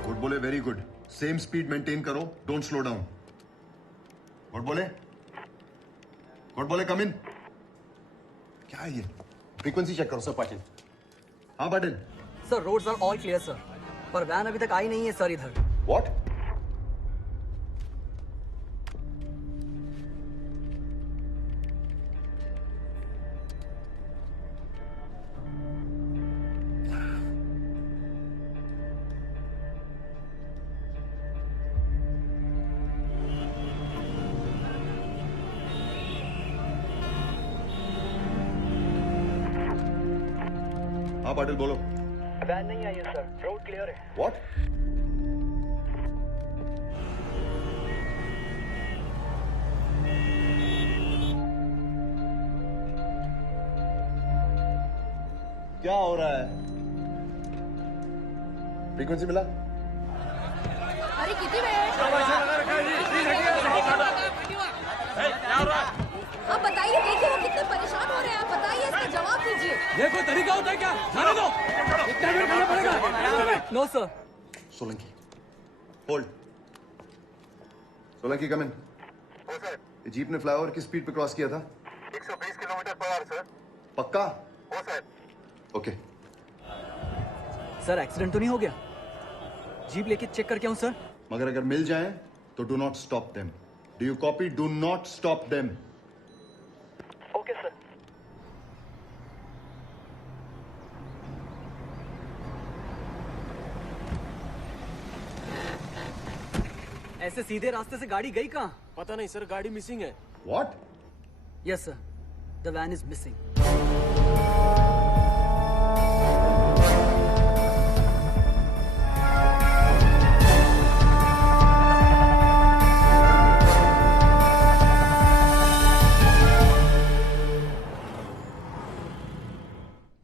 गुड बोले, very good. Same speed maintain करो, डोंट स्लो डाउन। गुड बोले, गुड बोले, कम इन। क्या है ये? फ्रीक्वेंसी चेक करो। सर पाटिल। हाँ Patil. Sir roads are all clear sir, पर वैन अभी तक आई नहीं है सर इधर। व्हाट? हाँ पाटिल बोलो। वैन नहीं आई है सर, रोड क्लियर है। व्हाट? क्या हो रहा है? फ्रीक्वेंसी मिला? अरे कितनी वेट? अब बताइए, देखिए वो कितने परेशान हो रहे हैं, आप बताइए, इसका जवाब दीजिए। ये कोई तरीका होता है क्या? जाने दो। इतना वेट करना पड़ेगा। No sir. Solanki, hold. Solanki come in. Jeep ने फ्लाईओवर की स्पीड पे क्रॉस किया था? 120 किलोमीटर पर आवर सर। पक्का? हो सर। ओके। सर एक्सीडेंट तो नहीं हो गया? जीप लेके चेक करके आऊं सर? मगर अगर मिल जाए तो do not stop them. Do you copy? Do not stop them. Okay sir. ऐसे सीधे रास्ते से गाड़ी गई कहाँ? पता नहीं सर, गाड़ी मिसिंग है। What? Yes sir, the van is missing.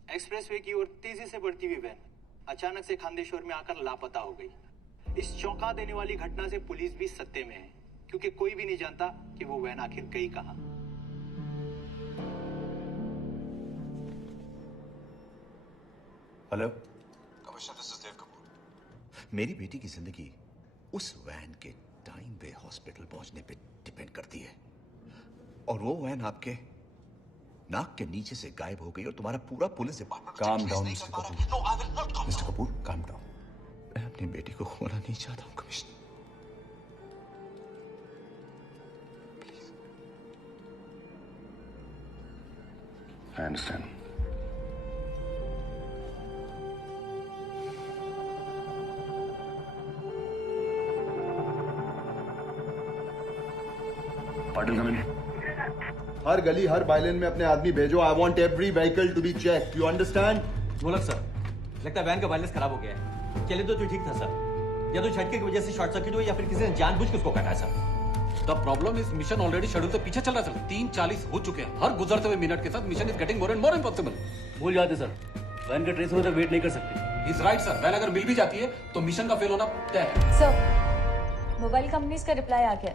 Expressway की ओर तेजी से बढ़ती हुई वैन अचानक से खांदेश्वर में आकर लापता हो गई। इस चौंका देने वाली घटना से पुलिस भी सत्ते में है, क्योंकि कोई भी नहीं जानता कि वो वैन आखिर गई कहां। हेलो कमिश्नर, दिस इज देव कपूर। मेरी बेटी की जिंदगी उस वैन के टाइम पे हॉस्पिटल पहुंचने पे डिपेंड करती है, और वो वैन आपके नाक के नीचे से गायब हो गई और तुम्हारा पूरा police department calm down mister Kapoor. Mister Kapoor calm down. मैं अपनी बेटी को खोना नहीं चाहता हूं commissioner. I understand. Patil, come in. हर गली हर बाइलेन में अपने आदमी भेजो। I want every vehicle to be check. You understand? गोलक सर, लगता है वैन का बैलेंस खराब हो गया है। चले तो ठीक था सर, या तो झटके की वजह से शॉर्ट सर्किट हुआ या फिर किसी ने जानबूझ के उसको काटा है sir. The problem is mission already schedule से पीछे चल रहा है सर। 3:40 हो चुके हैं। हर गुजरते हुए मिनट के साथ mission is getting more and more impossible. भूल जाते सर, वैन का ट्रेस होने तक वेट नहीं कर सकते। इज राइट सर, वैन अगर मिल भी जाती है तो मिशन का फेल होना तय है। सर, मोबाइल कंपनीज का रिप्लाई आ गया।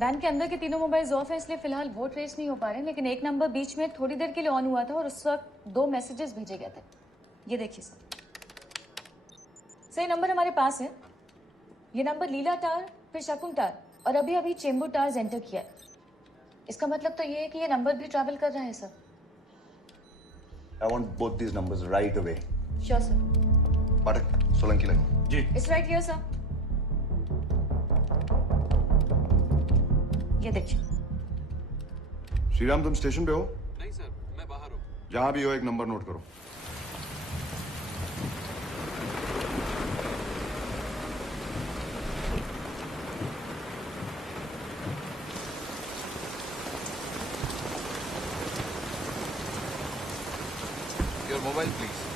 वैन के अंदर के तीनों मोबाइल्स ऑफ हैं, इसलिए फिलहाल वो ट्रेस नहीं हो पा रहे, लेकिन एक नंबर बीच में थोड़ी देर के लिए ऑन हुआ था और उस वक्त 2 मैसेजेस भेजे गए थे। ये देखिए सर, सही नंबर हमारे पास है। ये नंबर लीला टार, फिर शकुन टार और अभी अभी चेंबूर टार्स एंटर किया है। इसका मतलब तो ये है कि ये नंबर भी ट्रैवल कर रहा है sir. I want both these numbers right away. Sure sir. Pathak, Solanki लगो। जी। It's right here sir. ये देखिए। श्रीराम, तुम स्टेशन पे हो? नहीं सर, मैं बाहर हूँ। जहां भी हो एक नंबर नोट करो। Your mobile please.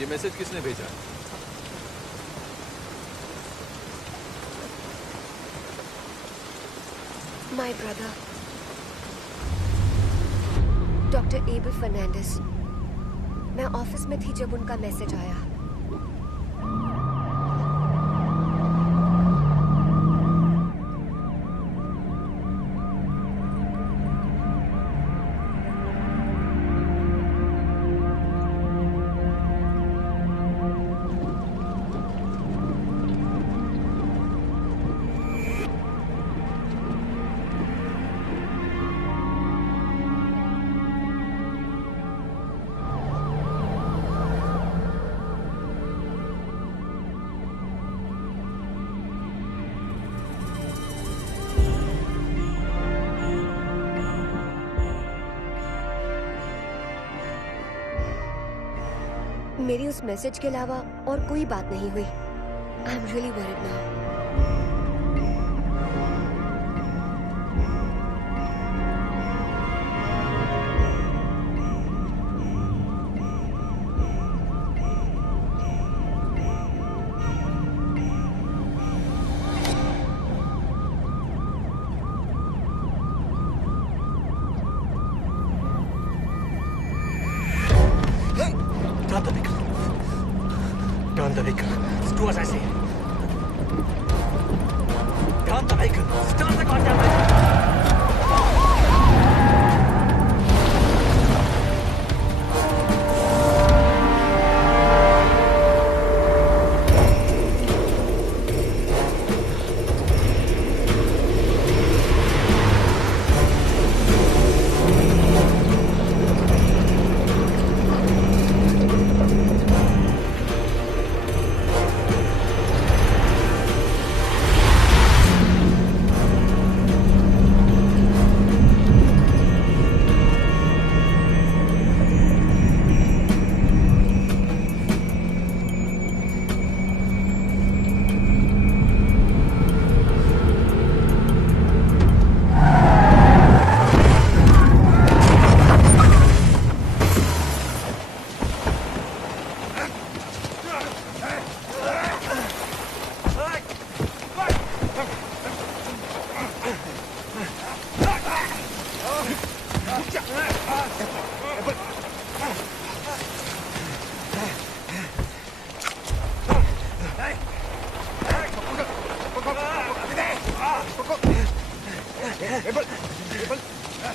ये मैसेज किसने भेजा? My brother, doctor Abel Fernandes. मैं ऑफिस में थी जब उनका मैसेज आया। मेरी उस मैसेज के अलावा और कोई बात नहीं हुई। I am really worried now.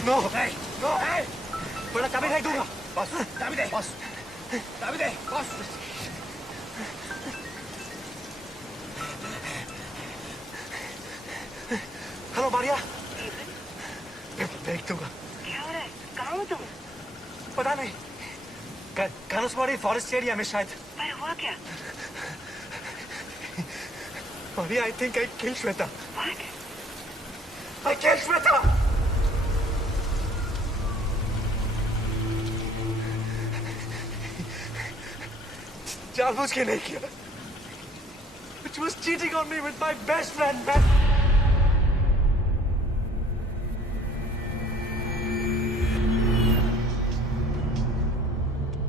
No no बड़ा चाबी फेंक दूंगा बस चाबी दे बस चाबी दे बस हेलो मारिया फेंक दूंगा क्या हो रहा है? कहाँ हो तुम? पता नहीं कानुसवाड़ी फॉरेस्ट एरिया में शायद पर हुआ क्या? मारिया आई थिंक आई किल श्वेता आई किल श्वेता जानबूझ के नहीं किया which was cheating on me with my best friend man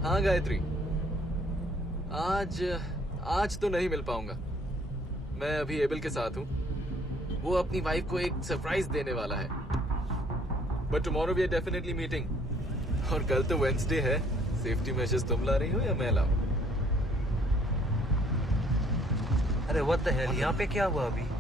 हाँ गायत्री, आज तो नहीं मिल पाऊंगा। मैं अभी एबल के साथ हूँ। वो अपनी वाइफ को एक सरप्राइज देने वाला है। But tomorrow we are definitely meeting. और कल तो वेडनेसडे है। सेफ्टी मेजर्स तुम ला रही हो या मैं लाऊं? अरे व्हाट द हेल, यहाँ पे क्या हुआ अभी?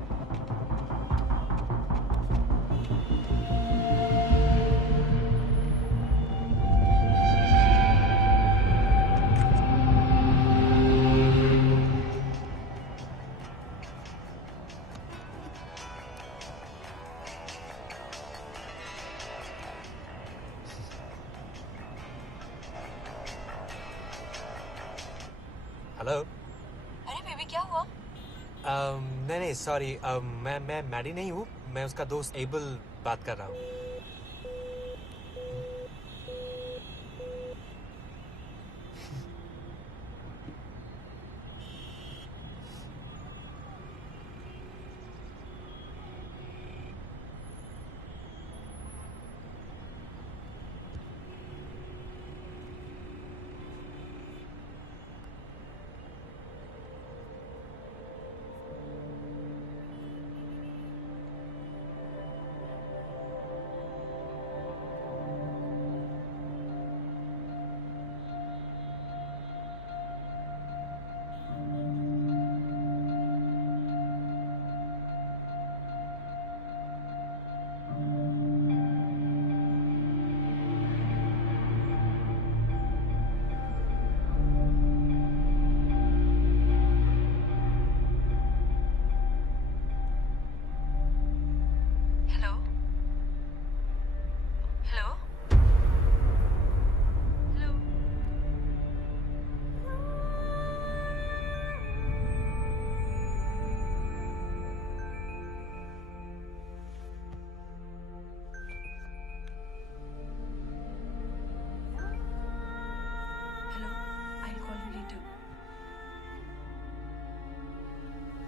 हेलो। अरे बेबी क्या हुआ? नहीं सॉरी, मैं मैडी नहीं हूँ, मैं उसका दोस्त एबल बात कर रहा हूँ।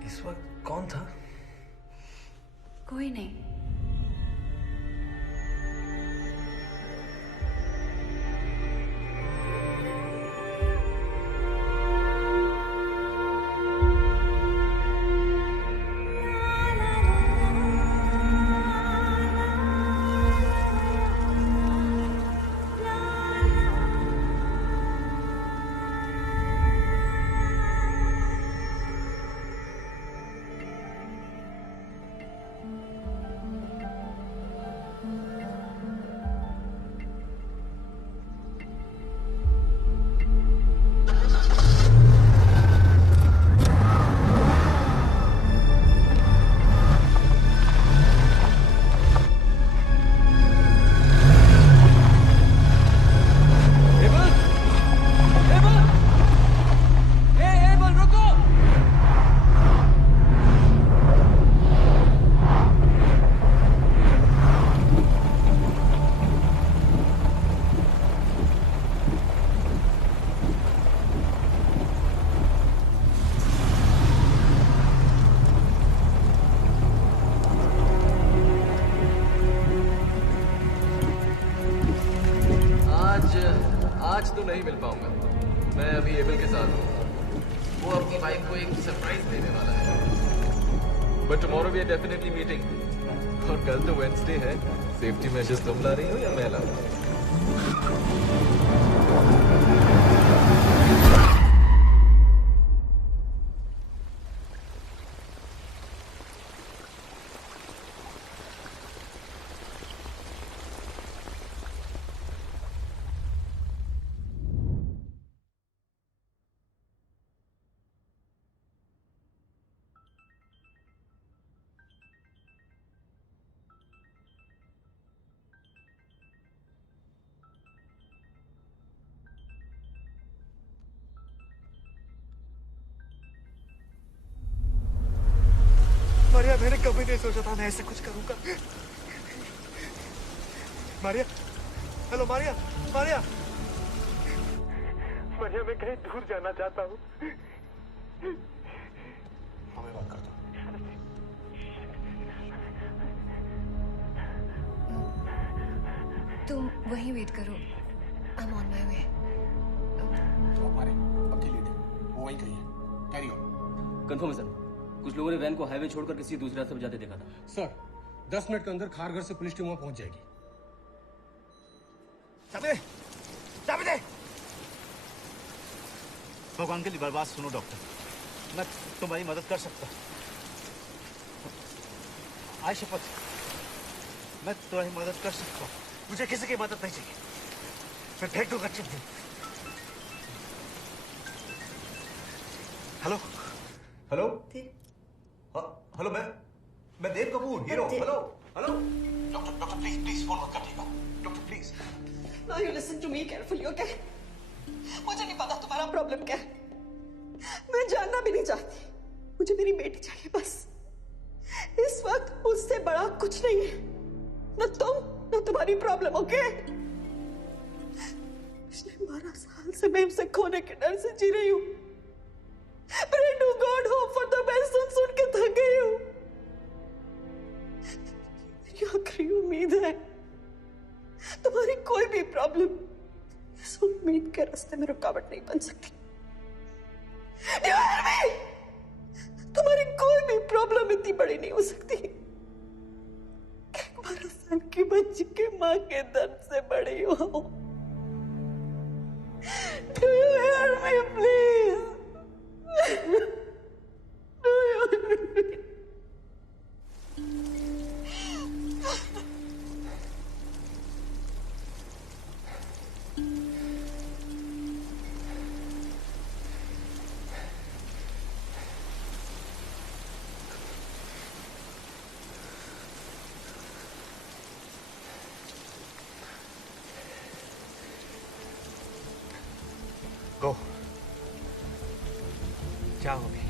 इस वक्त कौन था? कोई नहीं। तो नहीं मिल पाऊंगा। मैं अभी एबल के साथ हूँ। वो अपनी वाइफ को एक सरप्राइज देने वाला है। But tomorrow we are definitely meeting. और कल तो वेडनेसडे है। सेफ्टी मेजर्स तुम ला रही हो या मैं लाऊं? मारिया, मैंने कभी नहीं सोचा था मैं ऐसे कुछ करूंगा। मारिया, हेलो मारिया, मारिया, मारिया मैं कहीं दूर जाना चाहता हूँ। हमें बात करता हूँ। तुम वहीं वेट करो। I am on my way. वो वहीं कहीं है। Carry on. कंफर्म है सर। कुछ लोगों ने वैन को हाईवे छोड़कर किसी दूसरे रास्ते पर जाते देखा था। सर 10 मिनट के अंदर खारघर से पुलिस टीम वहां पहुंच जाएगी। चाबी दे। भगवान के लिए बर्बाद सुनो डॉक्टर, मैं तुम्हारी मदद कर सकता। आज शपथ मैं तुम्हारी मदद कर सकता हूँ। मुझे किसी की मदद नहीं चाहिए। मैं फेंक दूंगा चिट्ठी। हेलो हेलो हेलो, मैं Dev Kapoor, hero. Hello hello doctor please phone मत काटिएगा। Doctor please. Now you listen to me carefully, okay? मुझे नहीं पता तुम्हारा प्रॉब्लम क्या है। मैं जानना भी नहीं चाहती। मुझे मेरी बेटी चाहिए बस। इस वक्त उससे बड़ा कुछ नहीं है। न तुम न तुम्हारी प्रॉब्लम, ओके? पिछले 12 साल से मैं उसे खोने के डर से जी रही हूँ। Pray to God, hope for the best सुन के थक गई हूँ। मेरी आखिरी उम्मीद है। तुम्हारी कोई भी प्रॉब्लम इस उम्मीद के रास्ते में रुकावट नहीं बन सकती। You hear me? तुम्हारी कोई भी प्रॉब्लम इतनी बड़ी नहीं हो सकती। 12 साल की बच्ची के माँ के दर्द से बड़ी हो। Do you hear me, please? Do you hear me? गो। क्या हो गई?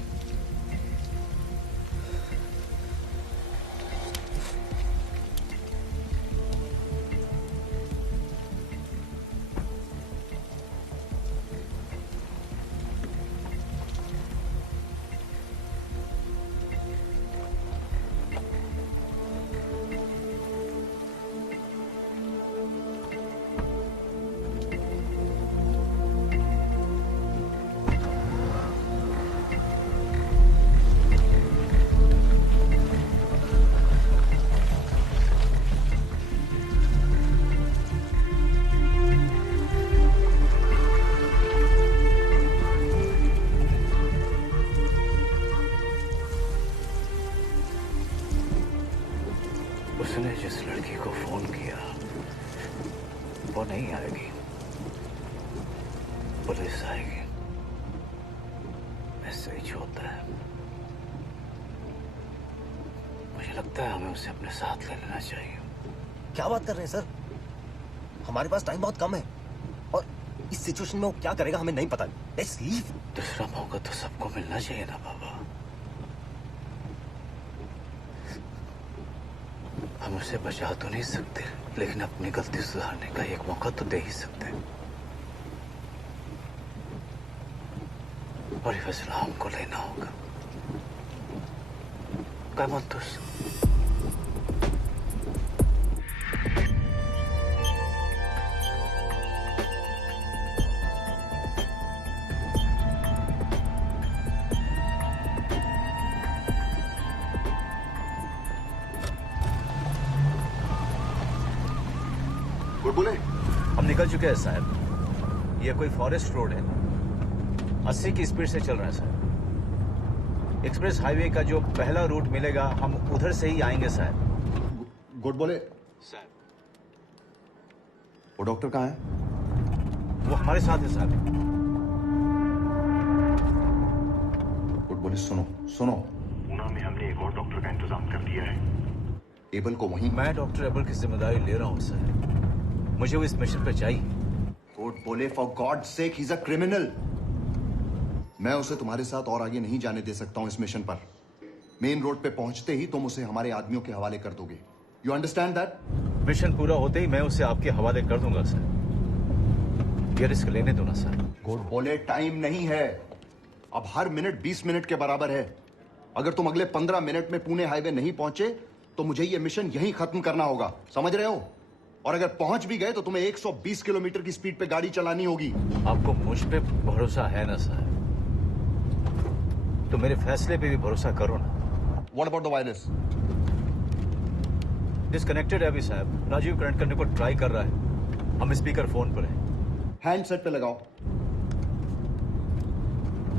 उसने जिस लड़की को फोन किया वो नहीं आएगी, पुलिस आएगी। ऐसे ही होता है। मुझे लगता है हमें उसे अपने साथ ले लेना चाहिए। क्या बात कर रहे हैं सर? हमारे पास टाइम बहुत कम है और इस सिचुएशन में वो क्या करेगा हमें नहीं पता। Let's leave. दूसरा मौका तो सबको मिलना चाहिए ना बाबा। हम उसे बचा तो नहीं सकते, लेकिन अपनी गलती सुधारने का एक मौका तो दे ही सकते हैं। और ये फैसला हमको लेना होगा। क्या मानते हो? गुड बोले। हम निकल चुके हैं साहब। ये कोई फॉरेस्ट रोड है, 80 की स्पीड से चल रहा है साहब। एक्सप्रेस हाईवे का जो पहला रूट मिलेगा हम उधर से ही आएंगे साहब। गुड बोले। साहब वो डॉक्टर कहाँ है? वो हमारे साथ है साहब। गुड बोले, सुनो सुनो, पूना में हमने एक और डॉक्टर का इंतजाम कर दिया है। एबल को वहीं। मैं डॉक्टर एबल की जिम्मेदारी ले रहा हूँ सर, मुझे वो इस मिशन पे चाहिए। गुड बोले, for God sake, he is a criminal. मैं उसे तुम्हारे साथ और आगे नहीं जाने दे सकता हूं इस मिशन पर। मेन रोड पे पहुंचते ही तुम उसे हमारे आदमियों के हवाले कर दोगे। You understand that? मिशन पूरा होते ही मैं उसे आपके हवाले कर दूंगा सर। ये रिस्क लेने दो ना सर। गुड बोले, टाइम नहीं है, अब हर मिनट 20 मिनट के बराबर है। अगर तुम अगले 15 मिनट में पुणे हाईवे नहीं पहुंचे तो मुझे ये मिशन यहीं खत्म करना होगा, समझ रहे हो? और अगर पहुंच भी गए तो तुम्हें 120 किलोमीटर की स्पीड पे गाड़ी चलानी होगी। आपको मुझ पे भरोसा है ना सर? तो मेरे फैसले पे भी भरोसा करो ना। What about the wireless? Disconnected है अभी साहब। राजीव कनेक्ट करने को ट्राई कर रहा है। हम स्पीकर फोन पर हैं। हैंडसेट पे लगाओ।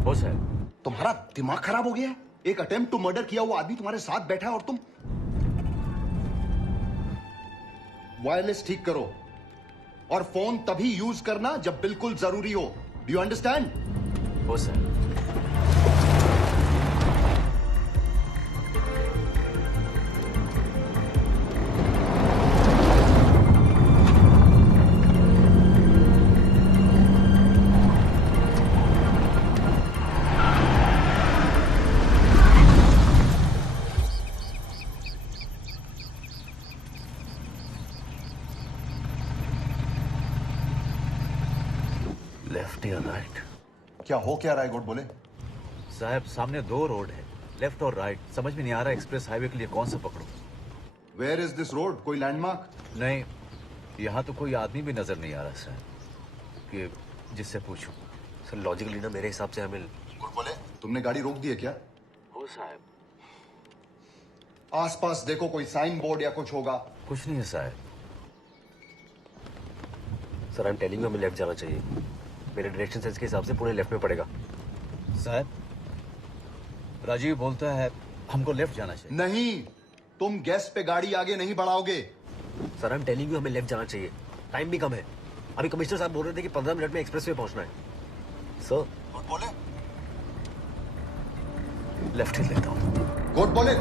हो साहब। तुम्हारा दिमाग खराब हो गया है? एक अटेम्प्ट टू मर्डर किया हुआ आदमी तुम्हारे साथ बैठा है और तुम वायरलेस ठीक करो और फोन तभी यूज करना जब बिल्कुल जरूरी हो। Do you understand? हो सर। लेफ्ट या राइट? क्या हो क्या रहा है गुड बोले? साहब सामने दो रोड है, लेफ्ट और राइट। समझ में नहीं आ रहा एक्सप्रेस हाईवे के लिए कौन सा पकड़ूं। Where is this road? कोई लैंडमार्क? नहीं, यहाँ तो कोई आदमी भी नजर नहीं आ रहा सर कि जिससे पूछूं। सर लॉजिकली ना मेरे हिसाब से हमें। गुड बोले, तुमने गाड़ी रोक दी है क्या? हो साहब। आसपास देखो, कोई साइन बोर्ड या कुछ होगा? कुछ नहीं है साहब। Sir I am telling you हमें लेफ्ट जाना चाहिए। मेरे डायरेक्शन सेंस के हिसाब से पूरे लेफ्ट में पड़ेगा। साहब राजीव बोलता है हमको लेफ्ट जाना चाहिए। नहीं, तुम गैस पे गाड़ी आगे नहीं बढ़ाओगे। Sir I am telling you हमें लेफ्ट जाना चाहिए, टाइम भी कम है। अभी कमिश्नर साहब बोल रहे थे कि 15 मिनट में एक्सप्रेस वे पहुंचना है। सर गुड बोले, लेफ्ट ही लेता हूँ। गुड बोले।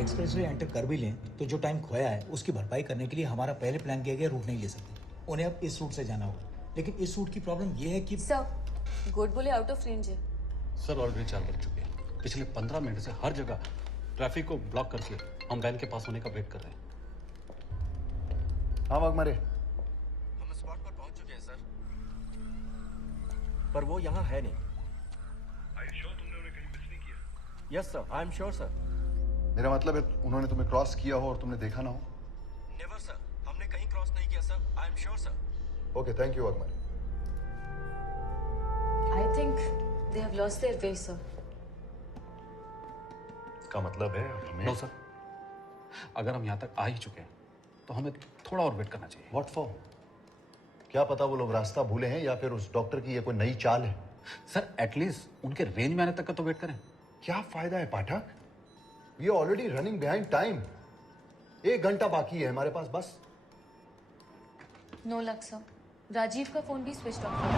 एक्सप्रेसवे एंटर कर भी लें तो जो टाइम खोया है उसकी भरपाई करने के लिए हमारा पहले प्लान किया गया रूट नहीं ले सकते। उन्हें अब इस रूट से जाना होगा, लेकिन इस रूट की प्रॉब्लम यह है कि सर गुड बोले आउट ऑफ रेंज है। सर ऑलरेडी 4 बज चुके हैं। पिछले 15 मिनट से हर जगह ट्रैफिक को ब्लॉक करके हम वैन के पास होने का वेट कर रहे हैं। हाँ वाघमारे, हम स्पॉट पर पहुंच चुके हैं सर, पर वो यहाँ है नहीं। तुमने उन्हें कहीं मिस नहीं किया? Yes sir, I am sure sir. मेरा मतलब है उन्होंने तुम्हें क्रॉस किया हो और तुमने देखा ना हो। नेवर सर, हमने कहीं क्रॉस नहीं किया sir, I am sure sir. Okay, thank you Waghmare. I think they have lost their way sir. का मतलब है हमें? नो सर, अगर हम यहाँ तक आ ही चुके हैं तो हमें थोड़ा और वेट करना चाहिए। What for? क्या पता वो लोग रास्ता भूले हैं या फिर उस डॉक्टर की ये कोई नई चाल है। सर एटलीस्ट उनके रेंज में आने तक का तो वेट करें। क्या फायदा है Pathak? We are already running behind time. 1 घंटा बाकी है हमारे पास बस। नो लक सर, राजीव का फोन भी स्विच ऑफ है।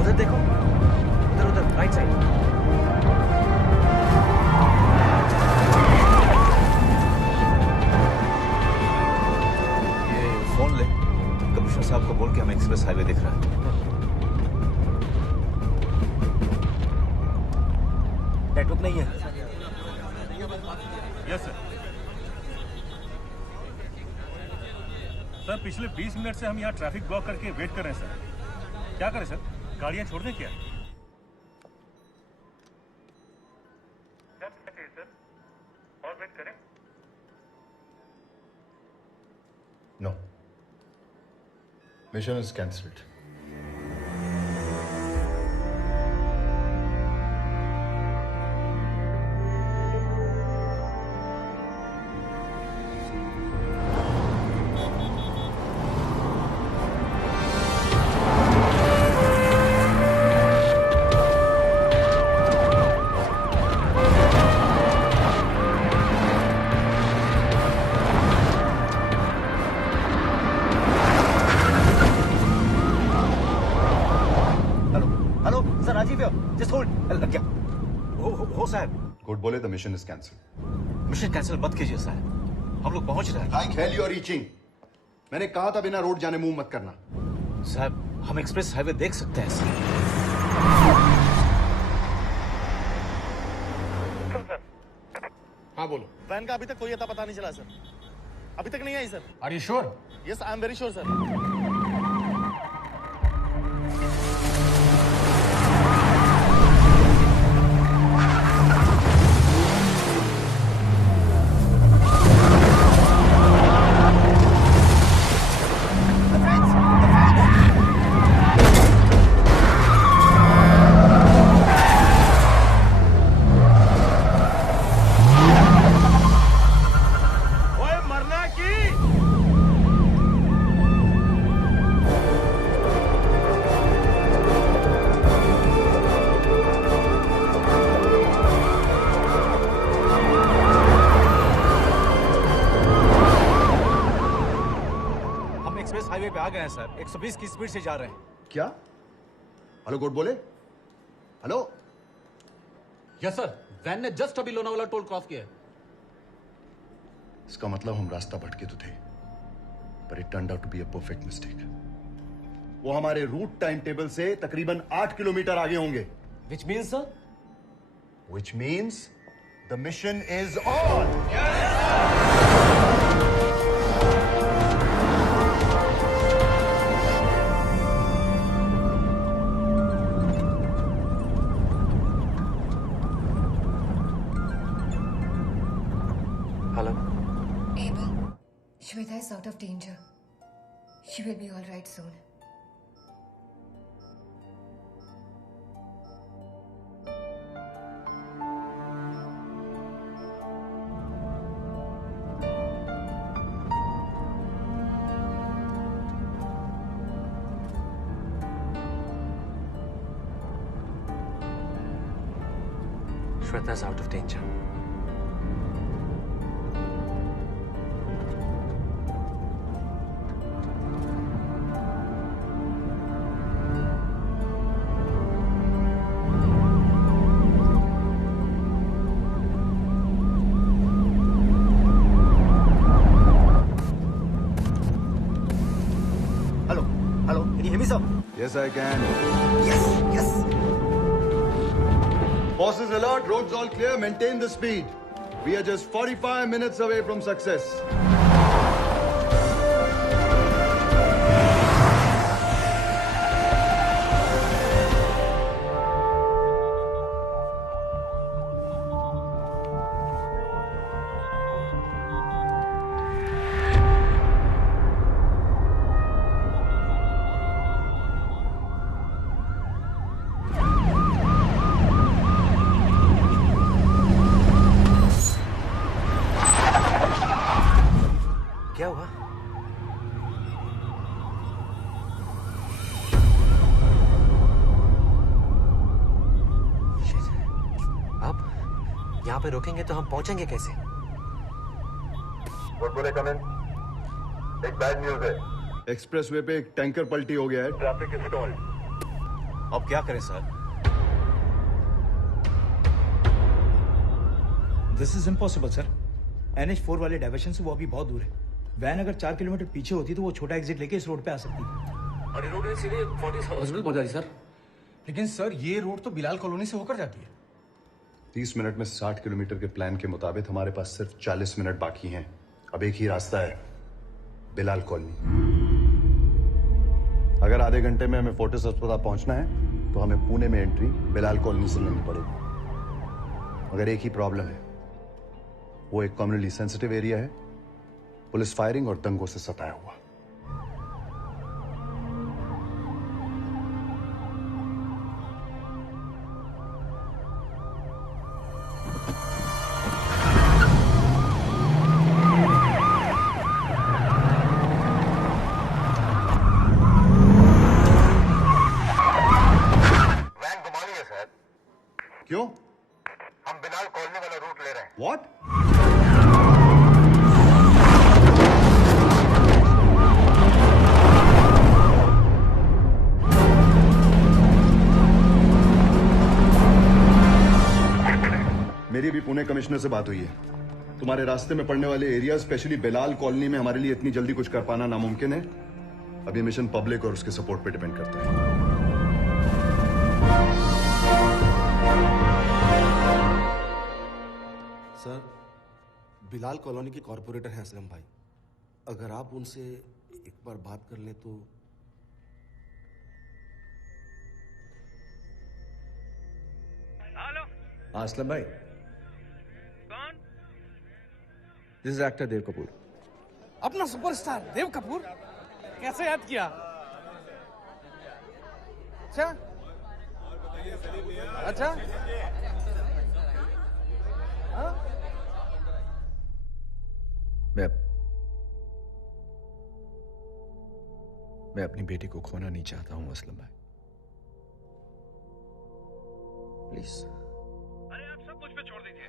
उधर देखो, उधर उधर राइट साइड। ये फोन ले, कमिश्नर साहब को बोल के हमें एक्सप्रेस हाईवे दिख रहा है। नेटवर्क नहीं है। Yes sir. सर पिछले 20 मिनट से हम यहाँ ट्रैफिक ब्लॉक करके वेट कर रहे हैं सर। क्या करें सर, गाड़ियाँ छोड़ दें क्या? सर और Mission is cancelled. गुड बोले the mission is cancel. Mission cancel मत कीजिए साहब, हम लोग पहुंच रहे हैं। Like hell you are reaching. मैंने कहा था बिना रोड जाने मुंह मत करना। साहब हम एक्सप्रेस हाईवे देख सकते हैं सर। हाँ बोलो। वैन का अभी तक कोई अता पता नहीं चला सर, अभी तक नहीं आई sir. Are you sure? Yes I am very sure sir. आ गए हैं सर, 120 की स्पीड से जा रहे हैं। क्या? हेलो गुड बोले। हेलो यस सर, वैन ने जस्ट अभी लोनावाला टोल क्रॉस किया है। इसका मतलब हम रास्ता भटके तो थे, पर it turned out to be a perfect mistake. वो हमारे रूट टाइम टेबल से तकरीबन 8 किलोमीटर आगे होंगे। Which means sir? Which means the mission is on. Hello? Abel, Shweta is out of danger. She will be all right soon. Shweta is out of danger. Yes, I can. Yes, yes. Bosses alert, roads all clear, maintain the speed. We are just 45 minutes away from success. क्या हुआ? आप यहाँ पे रोकेंगे तो हम पहुंचेंगे कैसे? बोले कमेंट। एक बैड न्यूज है। एक्सप्रेसवे पे एक टैंकर पलटी हो गया है। Traffic is stalled. अब क्या करें sir? This is impossible sir. NH4 वाले डाइवर्शन से वो अभी बहुत दूर है। वैन अगर 4 किलोमीटर पीछे होती तो वो छोटा एग्जिट लेके इस रोड पे आ सकती। और ये रोड सीधे फोर्टिस हॉस्पिटल पहुंच जाती सर। लेकिन सर ये रोड तो बिलाल कॉलोनी से होकर जाती है। 30 मिनट में 60 किलोमीटर के प्लान के मुताबिक हमारे पास सिर्फ 40 मिनट बाकी हैं। अब एक ही रास्ता है, बिलाल कॉलोनी। अगर आधे घंटे में हमें फोर्टिस अस्पताल पहुंचना है तो हमें पुणे में एंट्री बिलाल कॉलोनी से लेनी पड़ेगी। मगर एक ही प्रॉब्लम है, वो एक कम्युनिटी सेंसिटिव एरिया है, पुलिस फायरिंग और दंगों से सताया हुआ। क्यों? हम बिलाल कॉलोनी वाला रूट ले रहे हैं। What? मेरी भी पुणे कमिश्नर से बात हुई है। तुम्हारे रास्ते में पड़ने वाले एरिया, स्पेशली बिलाल कॉलोनी में हमारे लिए इतनी जल्दी कुछ कर पाना नामुमकिन है। अब ये मिशन पब्लिक और उसके सपोर्ट पे डिपेंड करता है। सर, बिलाल कॉलोनी के कॉर्पोरेटर हैं असलम भाई। अगर आप उनसे एक बार बात कर लें तो। हेलो। हाँ असलम भाई। कौन? दिस इज एक्टर देव कपूर। अपना सुपरस्टार देव कपूर कैसे याद किया? अच्छा अच्छा हाँ? मैं अपनी बेटी को खोना नहीं चाहता हूं असलम भाई, प्लीज। अरे आप सब मुझ पे छोड़ दीजिए।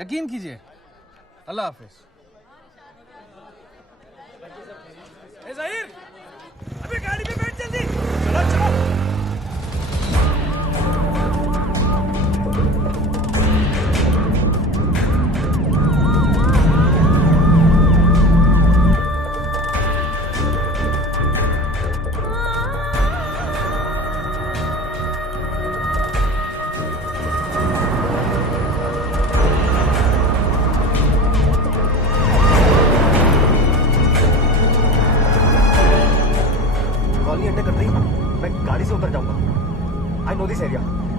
यकीन कीजिए। अल्लाह हाफिज। ए ज़हीर, अबे गाड़ी पे बैठ जल्दी। चलो चलो।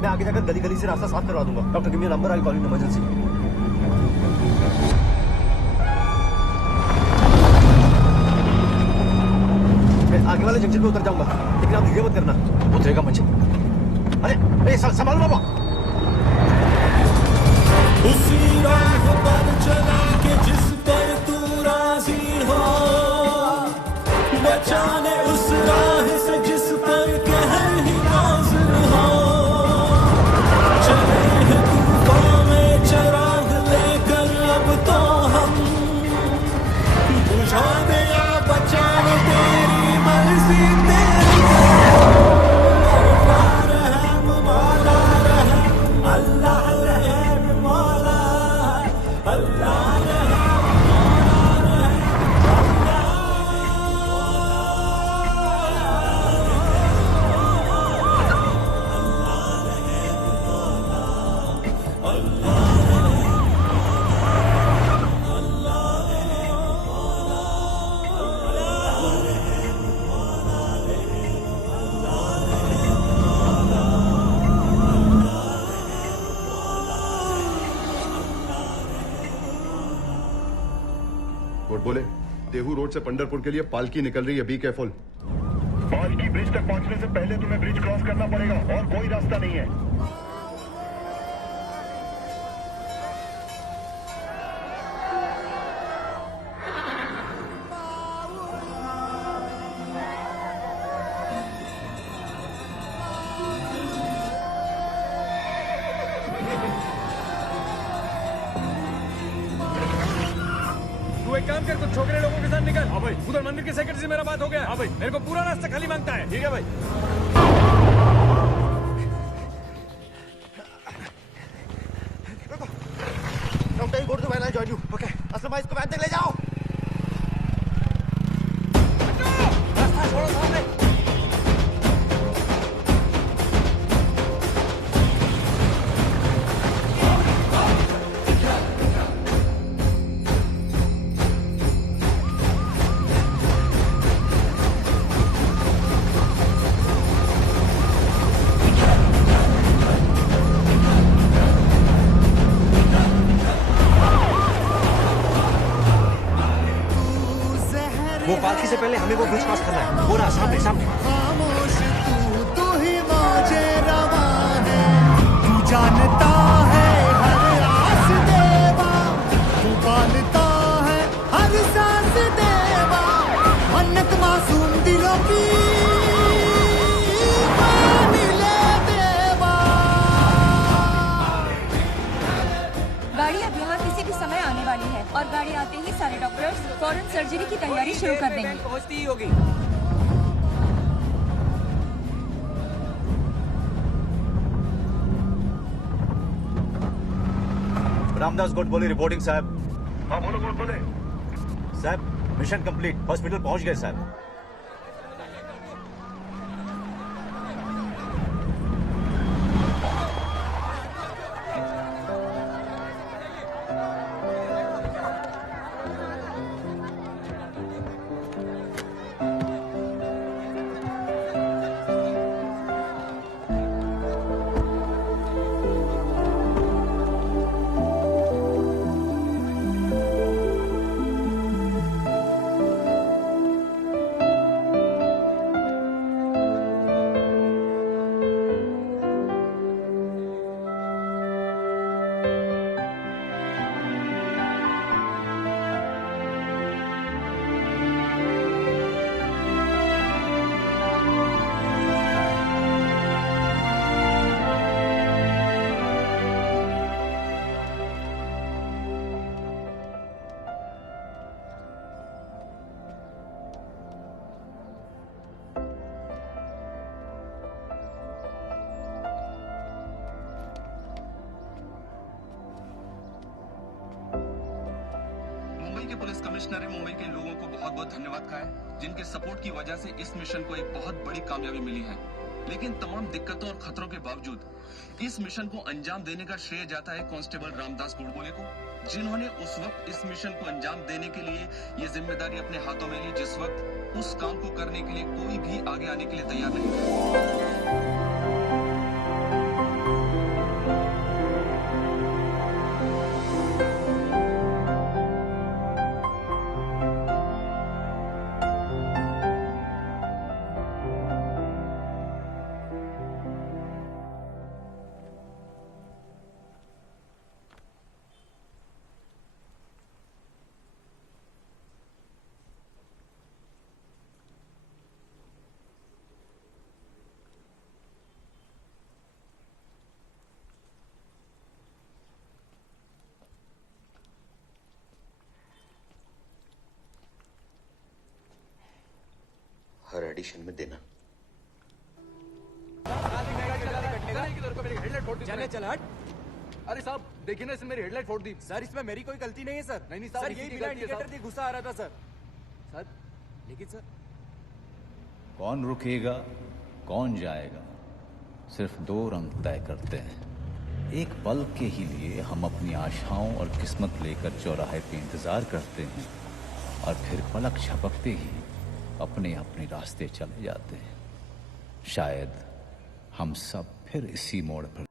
मैं आगे जाकर गली गली से रास्ता साफ करवा दूंगा। Doctor give me number, I call in emergency. मैं आगे वाले जंक्शन पे उतर जाऊंगा, लेकिन आप धीरे मत करना, उतरेगा मुझे। अरे संभालो बाबा। उसी राह पर चला के जिस पर तू राजी हो, बचाने उस राह से जिस पर कहर ही नाज़िर हो। चले हैं तूफान में चराग लेकर अब तो हम, बुझा दे या बचाने तेरी मर्जी तेरी। रहम मौला रहम, अल्लाह रहम मौला, अल्लाह रहम मौला रहम। बोले देहू रोड से पंढरपुर के लिए पालकी निकल रही है, बी केयरफुल। पालकी ब्रिज तक पहुंचने से पहले तुम्हें ब्रिज क्रॉस करना पड़ेगा और कोई रास्ता नहीं है। एक काम कर, कुछ छोकरे लोगों के साथ निकल। हाँ भाई। उधर मंदिर के सेक्रेटरी से मेरा बात हो गया। हाँ भाई। मेरे को पूरा रास्ता खाली मांगता है। ठीक है भाई। Doctor go to the van, I join you. Okay Aslam भाई, इसको वैन तक ले जाओ। रास्ता छोड़ो सामने। वो पालकी से पहले हमें वो ब्रिज क्रॉस करना है। वो रहा सामने सामने। खामोश तू ही मौजे रवा है, तू जानता है हर आस देवा, तू पालता है हर सांस देवा, मन्नत मासूम दिलों की मान ले देवा। फौरन सर्जरी की तैयारी शुरू कर देंगे। पहुंचती ही होगी। रामदास गोडबोले रिपोर्टिंग साहब। हाँ बोलो बोले। साहब मिशन कंप्लीट, हॉस्पिटल पहुंच गए साहब। पुलिस कमिश्नर ने मुंबई के लोगों को बहुत बहुत धन्यवाद कहा है, जिनके सपोर्ट की वजह से इस मिशन को एक बहुत बड़ी कामयाबी मिली है। लेकिन तमाम दिक्कतों और खतरों के बावजूद इस मिशन को अंजाम देने का श्रेय जाता है कांस्टेबल रामदास गोडबोले को, जिन्होंने उस वक्त इस मिशन को अंजाम देने के लिए ये जिम्मेदारी अपने हाथों में ली जिस वक्त उस काम को करने के लिए कोई भी आगे आने के लिए तैयार नहीं था। हर एडिशन में देना। चले चल हट। अरे साहब देखिए ना, इसने मेरी हेडलाइट फोड़ दी। सर इसमें मेरी कोई गलती नहीं है सर। नहीं सर, यही बिना इंडिकेटर के गुस्सा आ रहा था सर। सर लेकिन सर कौन रुकेगा कौन जाएगा सिर्फ दो रंग तय करते हैं। एक पल के ही लिए हम अपनी आशाओं और किस्मत लेकर चौराहे पे इंतजार करते हैं और फिर पलक झपकते ही अपने अपने रास्ते चले जाते हैं। शायद हम सब फिर इसी मोड़ पर